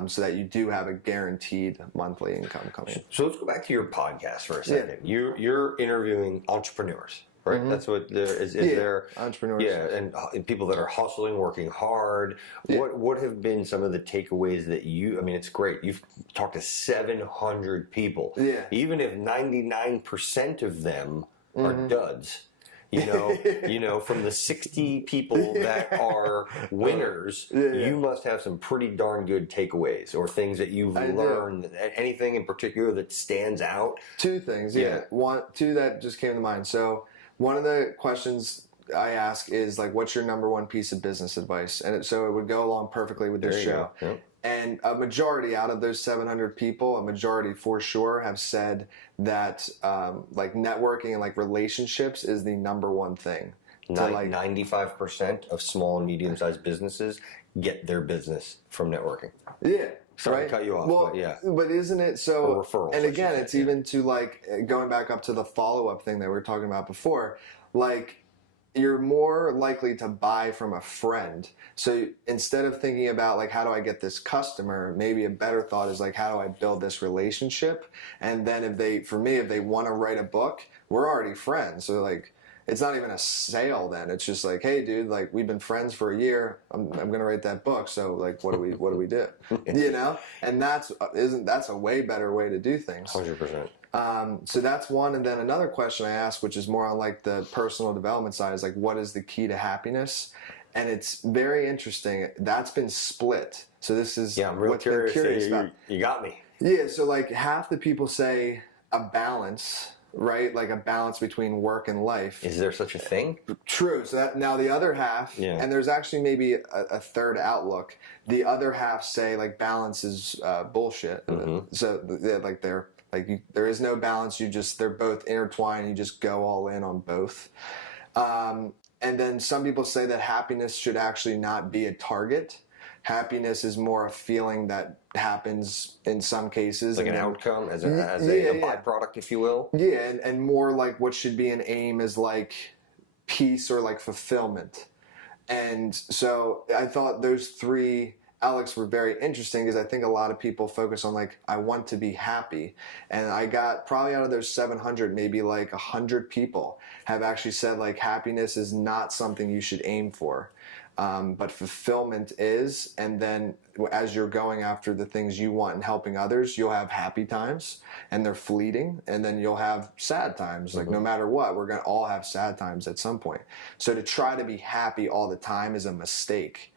so that you do have a guaranteed monthly income coming in. So let's go back to your podcast for a second. Yeah. You're interviewing entrepreneurs, right? That's what there is. There entrepreneurs? Yeah, and people that are hustling, working hard. Yeah. What have been some of the takeaways that it's great. You've talked to 700 people. Yeah. Even if 99% of them are duds. From the 60 people that are winners, you must have some pretty darn good takeaways or things that you've learned. Anything in particular that stands out? 2 things, two that just came to mind. So one of the questions I ask is what's your number one piece of business advice? And so it would go along perfectly with this show. Yep. And a majority out of those 700 people, a majority for sure, have said that networking and relationships is the number one thing. 95% of small and medium-sized businesses get their business from networking. Yeah. Sorry to cut you off, but isn't it so? Or referrals. And again, it's even to going back up to the follow-up thing that we were talking about before, you're more likely to buy from a friend. So instead of thinking about how do I get this customer, maybe a better thought is how do I build this relationship? And then if they want to write a book, we're already friends. So it's not even a sale then. It's just hey dude, we've been friends for a year. I'm gonna write that book. So what do we do? And that's a way better way to do things. 100%. So that's one. And then another question I ask, which is more on the personal development side, is what is the key to happiness? And it's very interesting. That's been split. So this is I'm real curious about. You got me. Yeah. So half the people say a balance, right? A balance between work and life. Is there such a thing? True. So that now the other half, and there's actually maybe a third outlook. The other half say balance is bullshit. So they're there is no balance. They're both intertwined. You just go all in on both. And then some people say that happiness should actually not be a target. Happiness is more a feeling that happens in some cases. An outcome, as a byproduct, if you will. Yeah, and more what should be an aim is peace or fulfillment. And so I thought those 3 Alex were very interesting because I think a lot of people focus on I want to be happy, and I got probably out of those 700 maybe 100 people have actually said happiness is not something you should aim for. but fulfillment is. And then as you're going after the things you want and helping others, you'll have happy times and they're fleeting. And then you'll have sad times. Like no matter what, we're going to all have sad times at some point. So to try to be happy all the time is a mistake,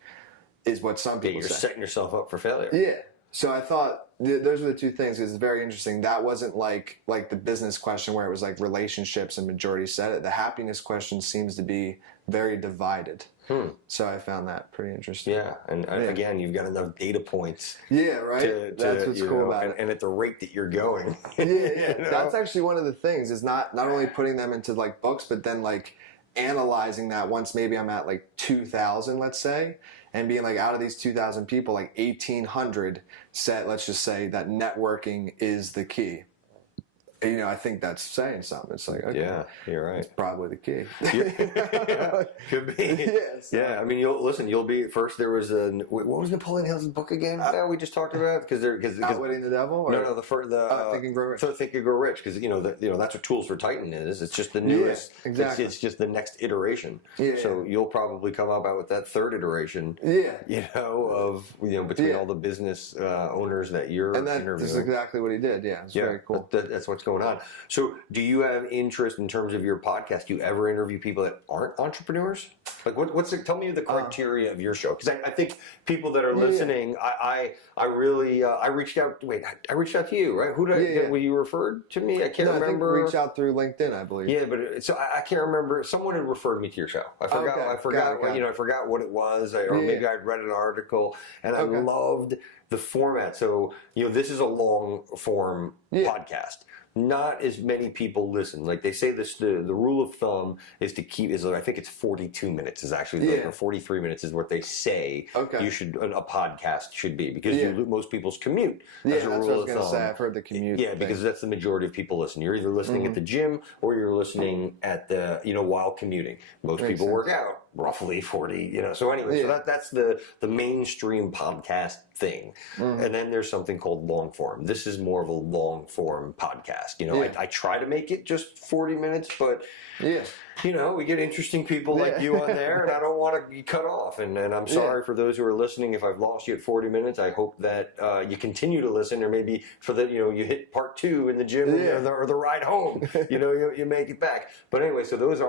is what some people You're say. setting yourself up for failure. Yeah. So I thought those were the two things. It's very interesting. That wasn't like the business question where it was like relationships and majority said it. The happiness question seems to be very divided. So I found that pretty interesting. Yeah, and again, you've got enough data points. Yeah, right. That's what's cool about it. And at the rate that you're going. Yeah. That's actually one of the things, is not only putting them into like books, but then like analyzing that once maybe I'm at like 2,000, let's say, and being like, out of these 2,000 people, like 1,800 said, let's just say that networking is the key. You know, I think that's saying something. It's like, okay, yeah, you're right. It's probably the key. Yeah, could be. Yes. Yeah, I mean, you'll be first. There was what was Napoleon Hill's book again? We just talked about because Outwitting the Devil. Or? No, Think and Grow Rich. So Think and Grow Rich, because that's what Tools for Titan is. It's just the newest. Yeah, exactly. It's just the next iteration. Yeah. So you'll probably come up out with that third iteration. Yeah. Between all the business owners that you're interviewing. And that's exactly what he did. Yeah, it's very cool. That's what's going on. So do you have interest in terms of your podcast? Do you ever interview people that aren't entrepreneurs? Like tell me the criteria of your show. Because I think people that are listening, I reached out to you, right? Were you referred to me? I can't remember. I think reach out through LinkedIn, I believe. Yeah, but so I can't remember. Someone had referred me to your show. I forgot. Okay. I forgot. Got it. I forgot what it was, or maybe I'd read an article, and I loved the format. So this is a long form podcast. Not as many people listen. Like they say, the rule of thumb is to keep I think it's 42 minutes is actually or 43 minutes is what they say you should a podcast should be, because most people's commute. That's what I was going to say. I've heard the commute. Yeah, because that's the majority of people listen. You're either listening at the gym or you're listening at the while commuting. Most people work out roughly 40. So anyway, so that's the mainstream podcast thing. And then there's something called long form. This is more of a long form podcast. I try to make it just 40 minutes, but we get interesting people like you on there, and I don't want to be cut off. And I'm sorry for those who are listening if I've lost you at 40 minutes. I hope that you continue to listen, or maybe for the you hit part 2 in the gym or the ride home. You make it back. But anyway, so those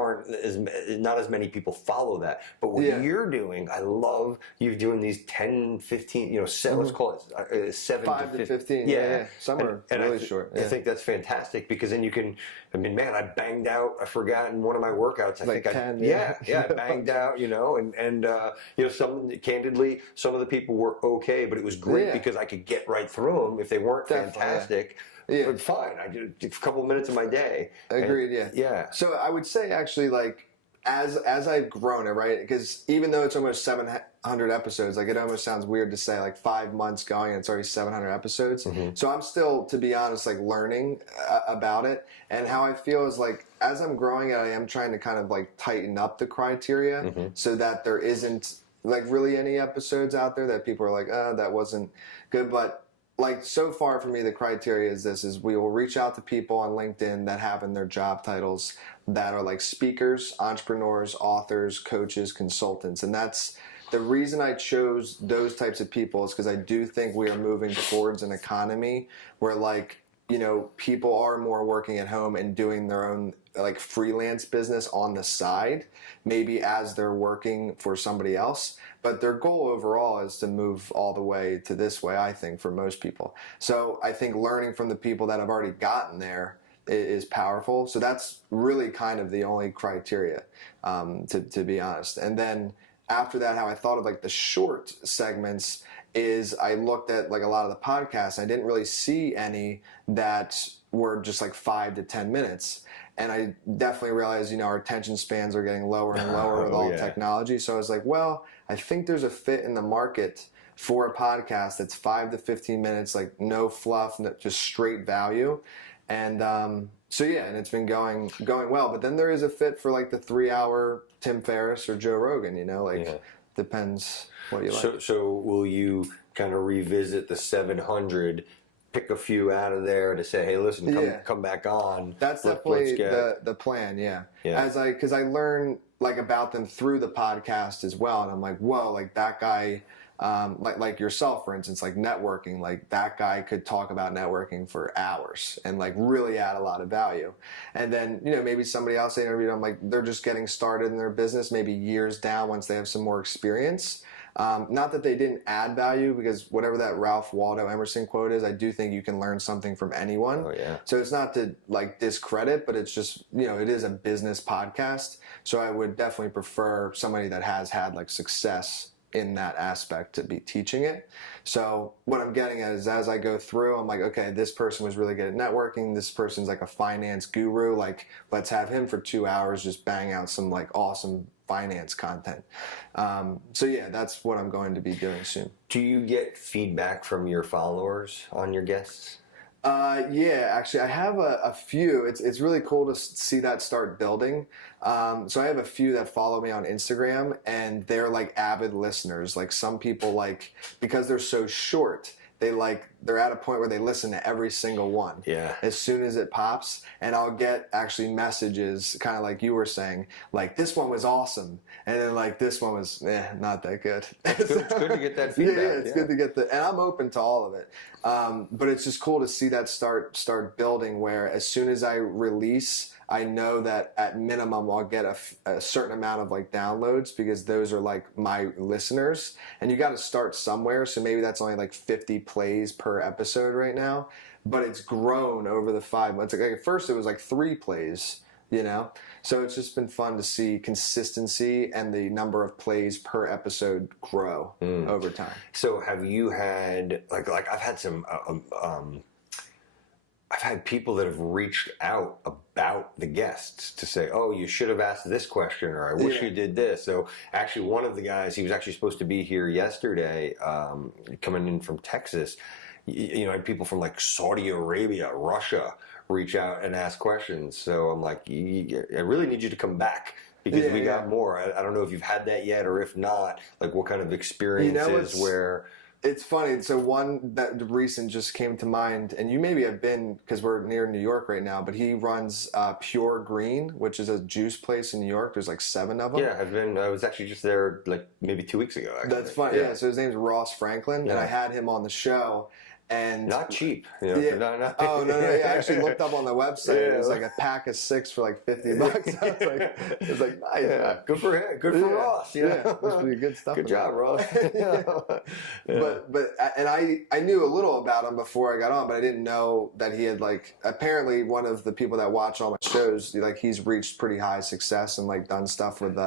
not as many people follow that. But what you're doing, I love you doing these 10, 15, let's call it 7 5 to 15. Yeah. Some are really short. I think that's fantastic, because then you can. I mean, man, I banged out. I forgot in one of my workouts. I banged out. Candidly, some of the people were okay, but it was great because I could get right through them. If they weren't fantastic, but fine. I did a couple of minutes of my day. Agreed. Yeah. So I would say actually, like, as I've grown it, right? Because even though it's almost 700 episodes, like, it almost sounds weird to say like 5 months going and it's already 700 episodes. So I'm still, to be honest, like learning about it. And how I feel is like, as I'm growing it, I am trying to kind of like tighten up the criteria so that there isn't like really any episodes out there that people are like, that wasn't good. But like, so far for me, the criteria is we will reach out to people on LinkedIn that have in their job titles that are like speakers, entrepreneurs, authors, coaches, consultants. And that's the reason I chose those types of people, is because I do think we are moving towards an economy where, like, people are more working at home and doing their own like freelance business on the side, maybe as they're working for somebody else. But their goal overall is to move all the way to this way, I think, for most people. So I think learning from the people that have already gotten there is powerful. So that's really kind of the only criteria, to be honest. And then after that, how I thought of like the short segments is I looked at like a lot of the podcasts. I didn't really see any that were just like 5 to 10 minutes. And I definitely realized, our attention spans are getting lower and lower with all technology. So I was like, well, I think there's a fit in the market for a podcast that's 5 to 15 minutes, like no fluff, just straight value. And and it's been going well. But then there is a fit for like the 3-hour Tim Ferriss or Joe Rogan, depends what you like. So will you kind of revisit the 700 pick a few out of there to say, hey, listen, come back on. That's definitely the plan. Yeah. Because I learn like about them through the podcast as well, and I'm like, whoa, like that guy. Like yourself, for instance, like networking, like that guy could talk about networking for hours and like really add a lot of value. And then, maybe somebody else they interviewed, I'm like, they're just getting started in their business, maybe years down once they have some more experience. Not that they didn't add value, because whatever that Ralph Waldo Emerson quote is, I do think you can learn something from anyone. Oh, yeah. So it's not to like discredit, but it's just, it is a business podcast. So I would definitely prefer somebody that has had like success in that aspect to be teaching it. So what I'm getting at is, as I go through, I'm like, okay, this person was really good at networking. This person's like a finance guru. Like, let's have him for 2 hours just bang out some like awesome finance content. So yeah, that's what I'm going to be doing soon. Do you get feedback from your followers on your guests? Yeah, actually, I have a few. It's really cool to see that start building. So I have a few that follow me on Instagram, and they're like avid listeners. Like some people, like, because they're so short, they're at a point where they listen to every single one. Yeah. As soon as it pops, and I'll get actually messages, kind of like you were saying, like this one was awesome, and then like this one was not that good. It's good to get that feedback. Yeah, it's good to get and I'm open to all of it. But it's just cool to see that start building, where as soon as I release, I know that at minimum I'll get a certain amount of like downloads, because those are like my listeners, and you got to start somewhere. So maybe that's only like 50 plays per episode right now, but it's grown over the 5 months. Like at first it was like 3 plays, so it's just been fun to see consistency and the number of plays per episode grow over time. So have you had like I've had some I've had people that have reached out about the guests to say, oh, you should have asked this question, or I wish you did this. So actually one of the guys, he was actually supposed to be here yesterday, coming in from Texas. I had people from like Saudi Arabia, Russia reach out and ask questions. So I'm like, I really need you to come back, because we got more. I don't know if you've had that yet, or if not, like what kind of experiences where... It's funny. So one that recent just came to mind, and you maybe have been, because we're near New York right now, but he runs Pure Green, which is a juice place in New York. There's like 7 of them. Yeah, I've been. I was actually just there like maybe 2 weeks ago. Actually. That's funny. Yeah. So his name's Ross Franklin, and I had him on the show. And not cheap. No. Oh, no. I actually looked up on the website. It was like a pack of 6 for like $50. It was like nice. Yeah. Good for him. Good for Ross. Yeah, must be good stuff. Good job, Ross. But I knew a little about him before I got on, but I didn't know that he had like, apparently one of the people that watch all my shows, like he's reached pretty high success and like done stuff with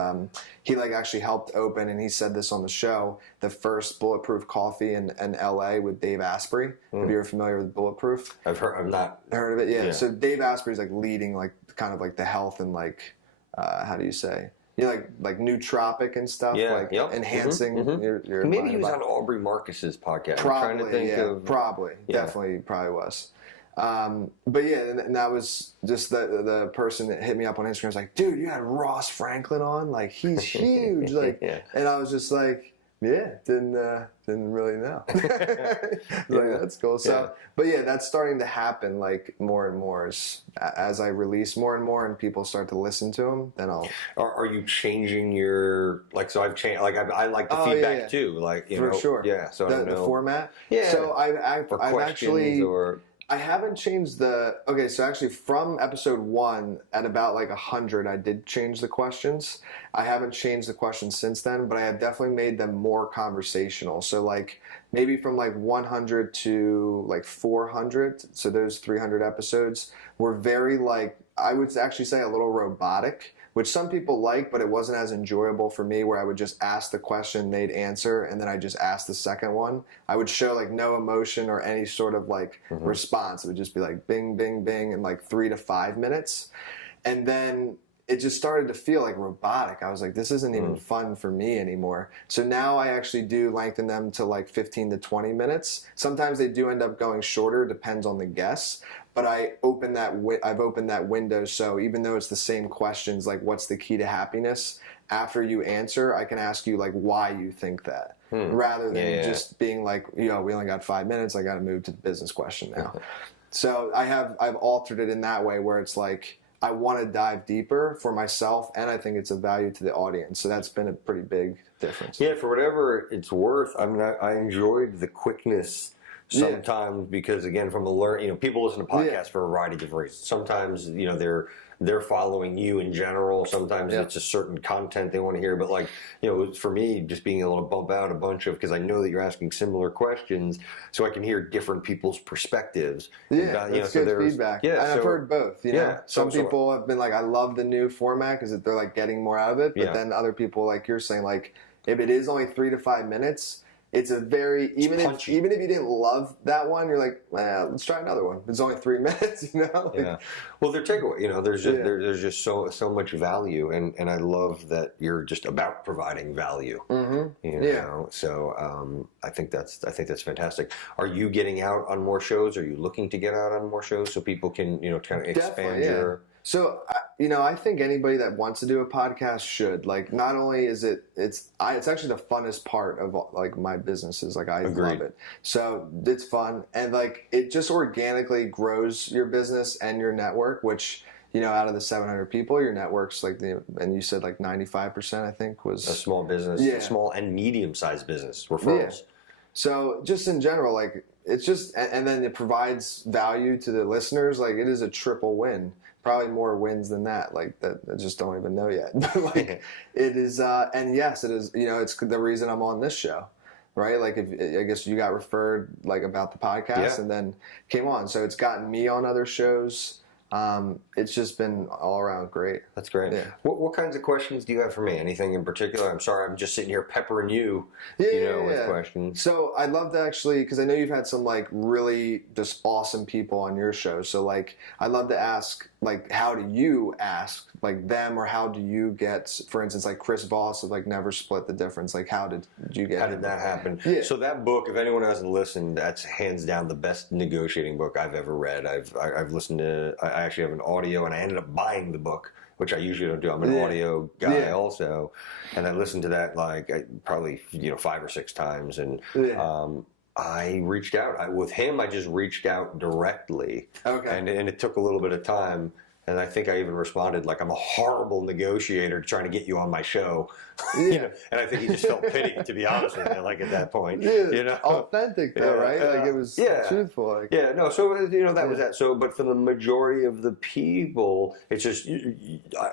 he like actually helped open, and he said this on the show, the first Bulletproof Coffee in LA with Dave Asprey. If you're familiar with Bulletproof, I've not heard of it. Yeah. So Dave Asprey's like leading like kind of like the health and like how do you say? Like nootropic and stuff, like enhancing your maybe he was on Aubrey Marcus's podcast. Probably, I'm trying to think of... probably, definitely, probably was. But yeah, and that was just the person that hit me up on Instagram was like, dude, you had Ross Franklin on, like he's huge, like, and I was just like, didn't really know. Like, that's cool. So, but yeah, that's starting to happen like more and more as I release more and more and people start to listen to them. Then I'll. Are you changing your like? So I've changed. Like I like the feedback too. Like for sure. Yeah. So the format. Yeah. So I've actually. Or... I haven't changed okay, so actually from episode 1 at about like 100, I did change the questions. I haven't changed the questions since then, but I have definitely made them more conversational. So like maybe from like 100 to like 400, so those 300 episodes were very like, I would actually say a little robotic, which some people like, but it wasn't as enjoyable for me, where I would just ask the question, they'd answer, and then I just ask the second one. I would show like no emotion or any sort of like response. It would just be like bing, bing, bing in like 3 to 5 minutes. And then it just started to feel like robotic. I was like, this isn't even fun for me anymore. So now I actually do lengthen them to like 15 to 20 minutes. Sometimes they do end up going shorter, depends on the guests. But I've opened that window, so even though it's the same questions, like what's the key to happiness, after you answer, I can ask you like why you think that, rather than just being like, we only got 5 minutes, I got to move to the business question now. So I've altered it in that way where it's like, I want to dive deeper for myself, and I think it's of value to the audience. So that's been a pretty big difference. Yeah, for whatever it's worth, I mean, I enjoyed the quickness sometimes because, again, from people listen to podcasts for a variety of different reasons. Sometimes, they're following you in general. Sometimes it's just certain content they want to hear. But like, for me, just being able to bump out a bunch of, because I know that you're asking similar questions, so I can hear different people's perspectives. Yeah, that's good feedback. Yeah, and I've heard both. Some people have been like, I love the new format because they're like getting more out of it. But then other people, like you're saying, like if it is only 3 to 5 minutes, it's a very even if you didn't love that one, you're like, well, let's try another one. It's only 3 minutes, Yeah. Well, their takeaway, there's just so much value, and I love that you're just about providing value. So I think that's fantastic. Are you getting out on more shows? Are you looking to get out on more shows so people can kind of expand your? So, I think anybody that wants to do a podcast should. Like, not only is it's actually the funnest part of like my businesses. Like, I love it. So it's fun, and like it just organically grows your business and your network. Which out of the 700 people, your network's like and you said like 95%, I think, was a small business, small and medium-sized business referrals. Yeah. So just in general, like it's just, and then it provides value to the listeners. Like it is a triple win. Probably more wins than that, like that I just don't even know yet. But like it is, and yes, it is. It's the reason I'm on this show, right? Like I guess you got referred like about the podcast, and then came on. So it's gotten me on other shows. It's just been all around great. That's great. Yeah. What kinds of questions do you have for me? Anything in particular? I'm sorry, I'm just sitting here peppering you, with questions. So I'd love to actually, because I know you've had some like really just awesome people on your show. So like, I'd love to ask, like, how do you ask like them, or how do you get, for instance, like Chris Voss of like Never Split the Difference? Like, how did you get? How did that happen? Yeah. So that book, if anyone hasn't listened, that's hands down the best negotiating book I've ever read. I've listened to. I actually have an audio, and I ended up buying the book, which I usually don't do. I'm an audio guy also, and I listened to that like probably 5 or 6 times, and I reached out with him. I just reached out directly, and it took a little bit of time. And I think I even responded like, I'm a horrible negotiator trying to get you on my show. And I think he just felt pity, to be honest with you, like at that point. Authentic though, right? Like it was truthful. Like. So, that was that. So, but for the majority of the people, it's just,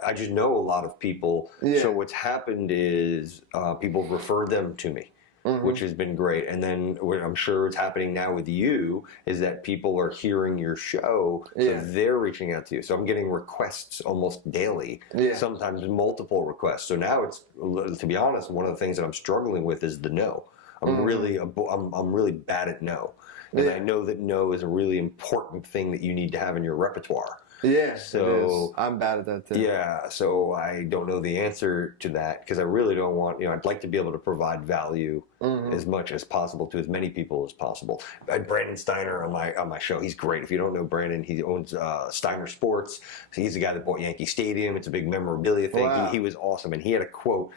I just know a lot of people. So what's happened is people referred them to me. Which has been great. And then what I'm sure it's happening now with you is that people are hearing your show, so they're reaching out to you. So I'm getting requests almost daily, sometimes multiple requests. So now it's, to be honest, one of the things that I'm struggling with is the no. I'm really bad at no. And I know that no is a really important thing that you need to have in your repertoire. Yeah, so I'm bad at that too. Yeah, so I don't know the answer to that because I really don't want, I'd like to be able to provide value as much as possible to as many people as possible. I had Brandon Steiner on my show. He's great. If you don't know Brandon, he owns Steiner Sports. So he's the guy that bought Yankee Stadium. It's a big memorabilia thing. Wow. He was awesome, and he had a quote.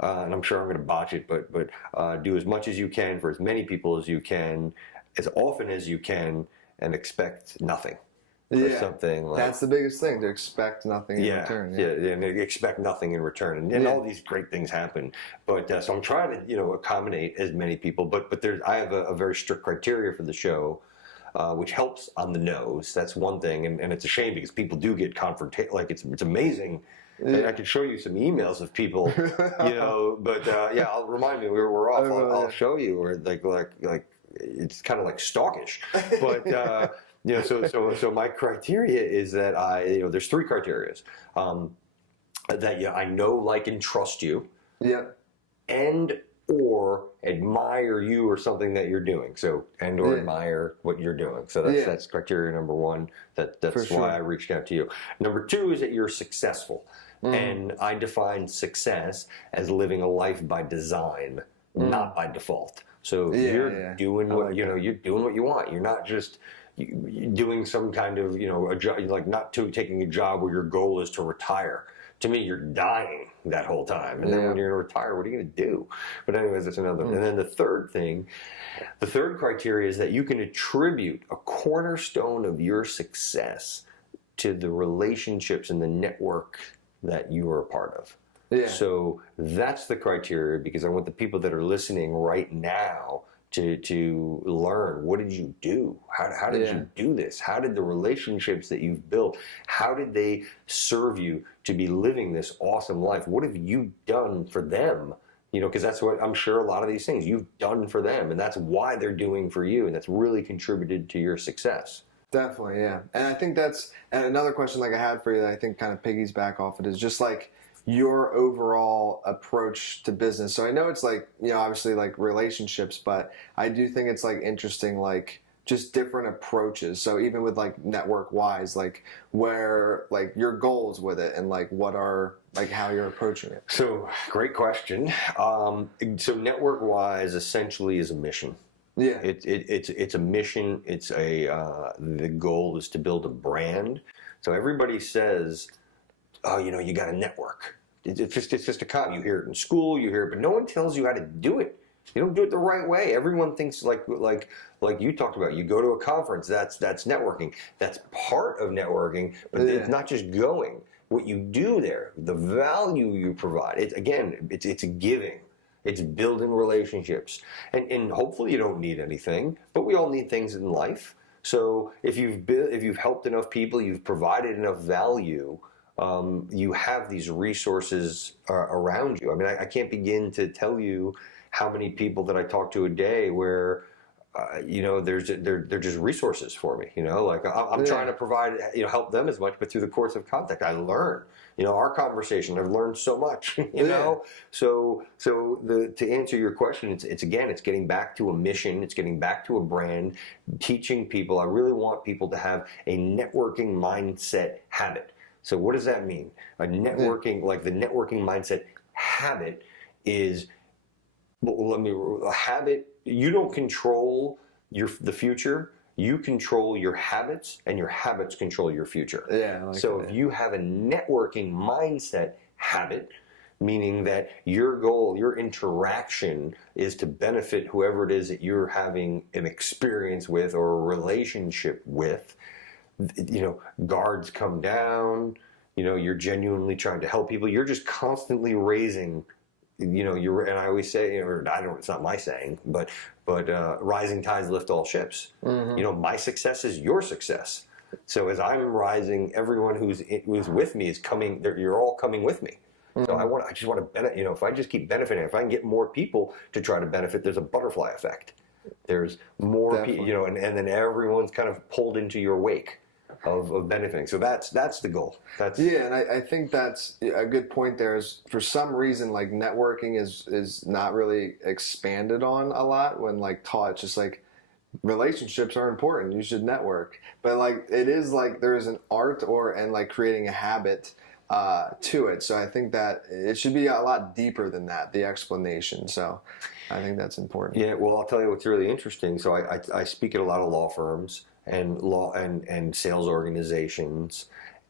And I'm sure I'm going to botch it, but do as much as you can for as many people as you can, as often as you can, and expect nothing. Something like, that's the biggest thing, to expect nothing in return. And expect nothing in return, and all these great things happen. But so I'm trying to accommodate as many people. But I have a very strict criteria for the show, which helps on the no's. That's one thing, and it's a shame because people do get confronted. Like it's amazing. And I can show you some emails of people, But I'll remind me we're off. I'll show you, or like it's kind of like stalkish, but. So my criteria is that there's 3 criteria that I know, like, and trust you, and or admire you or something that you're doing. So or admire what you're doing. So that's criteria number 1. That's why I reached out to you. Number 2 is that you're successful. And I define success as living a life by design, not by default. So you're doing what you're doing what you want. You're not just doing some kind of a job, like not taking a job where your goal is to retire. To me, you're dying that whole time, and then when you're going to retire, what are you going to do? But anyways, that's another. And then the third criteria is that you can attribute a cornerstone of your success to the relationships and the network that you are a part of. Yeah. So that's the criteria, because I want the people that are listening right now to learn, what did you do? How did you do this? How did the relationships that you've built, how did they serve you to be living this awesome life? What have you done for them? Because that's what I'm sure a lot of these things you've done for them, and that's why they're doing for you, and that's really contributed to your success. Definitely, yeah. And I think and another question like I had for you that I think kind of piggies back off it is just like your overall approach to business. So I know it's like, obviously like relationships, but I do think it's like interesting, like just different approaches. So even with like network wise, like where like your goals with it and like what are like how you're approaching it. So great question. So network wise essentially is a mission. Yeah, it's a mission. It's the goal is to build a brand. So everybody says, oh, you got to network. It's just a con. You hear it in school, you hear it, but no one tells you how to do it. You don't do it the right way. Everyone thinks like you talked about. You go to a conference. That's networking. That's part of networking, but it's not just going. What you do there, the value you provide. It's giving. It's building relationships, and hopefully you don't need anything, but we all need things in life. So if you've helped enough people, you've provided enough value, you have these resources around you. I mean, I can't begin to tell you how many people that I talk to a day where they're just resources for me. Like I'm trying to provide, help them as much, but through the course of contact, I learn. Our conversation, I've learned so much. So to answer your question, it's getting back to a mission. It's getting back to a brand. Teaching people. I really want people to have a networking mindset habit. So what does that mean? The networking mindset habit is. A habit. You don't control the future. You control your habits, and your habits control your future. Yeah. If you have a networking mindset habit, meaning that your goal, your interaction is to benefit whoever it is that you're having an experience with or a relationship with, guards come down. You're genuinely trying to help people. You're just constantly raising. And I always say, it's not my saying, but rising tides lift all ships. Mm-hmm. My success is your success. So as I'm rising, everyone who's with me is coming. You're all coming with me. Mm-hmm. So I just want to benefit. If I just keep benefiting, if I can get more people to try to benefit, there's a butterfly effect. There's more people, and then everyone's kind of pulled into your wake of benefiting. So that's the goal. And I think that's a good point there is for some reason like networking is not really expanded on a lot when like taught. It's just like relationships are important. You should network. But like it is like there is an art and like creating a habit to it. So I think that it should be a lot deeper than that, the explanation. So I think that's important. Yeah, well, I'll tell you what's really interesting. So I speak at a lot of law firms and sales organizations,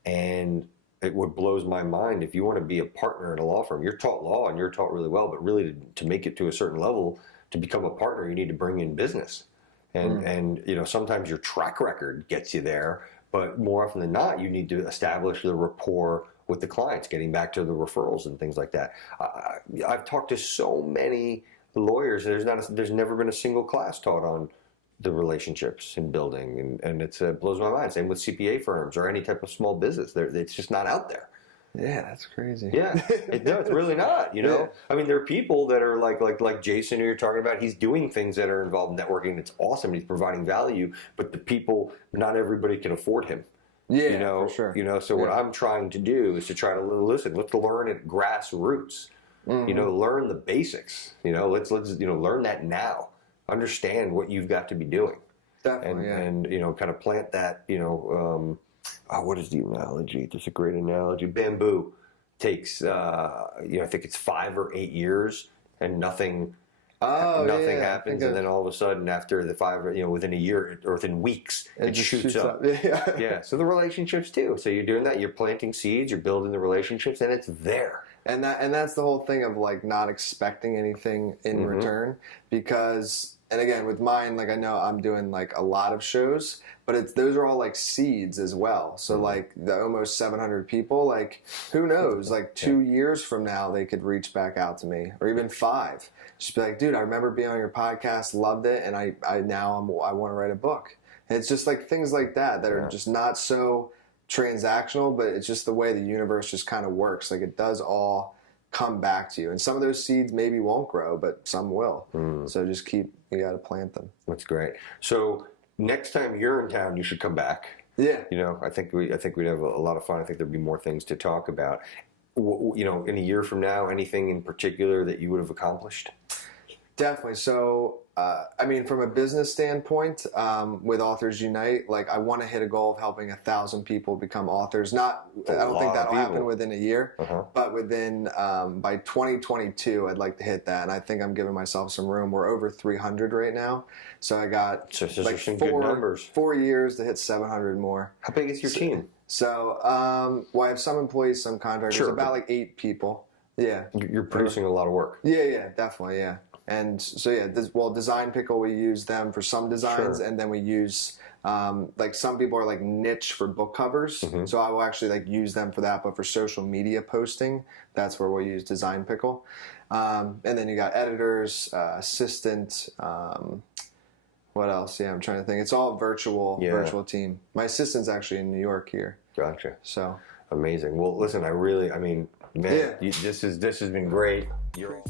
and what blows my mind, if you want to be a partner in a law firm, you're taught law and you're taught really well, but really to make it to a certain level, to become a partner, you need to bring in business. And sometimes your track record gets you there, but more often than not, you need to establish the rapport with the clients, getting back to the referrals and things like that. I've talked to so many lawyers. There's never been a single class taught on the relationships in building, and it blows my mind. Same with CPA firms or any type of small business. It's just not out there. Yeah, that's crazy. Yeah, it's really not. Yeah. I mean, there are people that are like Jason, who you're talking about. He's doing things that are involved in networking. It's awesome. He's providing value, but the people, not everybody can afford him. Yeah, for sure. So what I'm trying to do is to try to listen. Let's learn at grassroots. Mm-hmm. Learn the basics. Let's learn that now. Understand what you've got to be doing. Definitely, and kind of plant that. What is the analogy? It's a great analogy. Bamboo. takes, I think it's 5 or 8 years, and nothing happens, and then all of a sudden, after the 5, within a year or within weeks, it shoots up. Yeah. So the relationships too. So you're doing that. You're planting seeds. You're building the relationships, and it's there. And that's the whole thing of like not expecting anything in return, because, and again with mine, like I know I'm doing like a lot of shows, but those are all like seeds as well. So like the almost 700 people, like who knows, like 2 years from now they could reach back out to me, or even 5. Just be like, dude, I remember being on your podcast, loved it, and I want to write a book. And it's just like things like that are just not so transactional, but it's just the way the universe just kind of works. Like it does all come back to you, and some of those seeds maybe won't grow, but some will. So just you got to plant them. That's great. So next time you're in town, you should come back. Yeah. I think we'd have a lot of fun. I think there'd be more things to talk about. In a year from now, anything in particular that you would have accomplished? Definitely. So, from a business standpoint, with Authors Unite, like I want to hit a goal of helping 1,000 people become authors. I don't think that'll happen within a year, but within, by 2022, I'd like to hit that. And I think I'm giving myself some room. We're over 300 right now. So I got like some good numbers. 4 years to hit 700 more. How big is your team? So, I have some employees, some contractors, about like 8 people. Yeah. You're producing a lot of work. Yeah, definitely, yeah. And so, Design Pickle, we use them for some designs, and then we use, like some people are like niche for book covers, so I will actually like use them for that, but for social media posting, that's where we'll use Design Pickle. And then you got editors, assistant, what else? Yeah, I'm trying to think. It's all virtual team. My assistant's actually in New York here. Gotcha. So. Amazing. Well, listen, this has been great. You're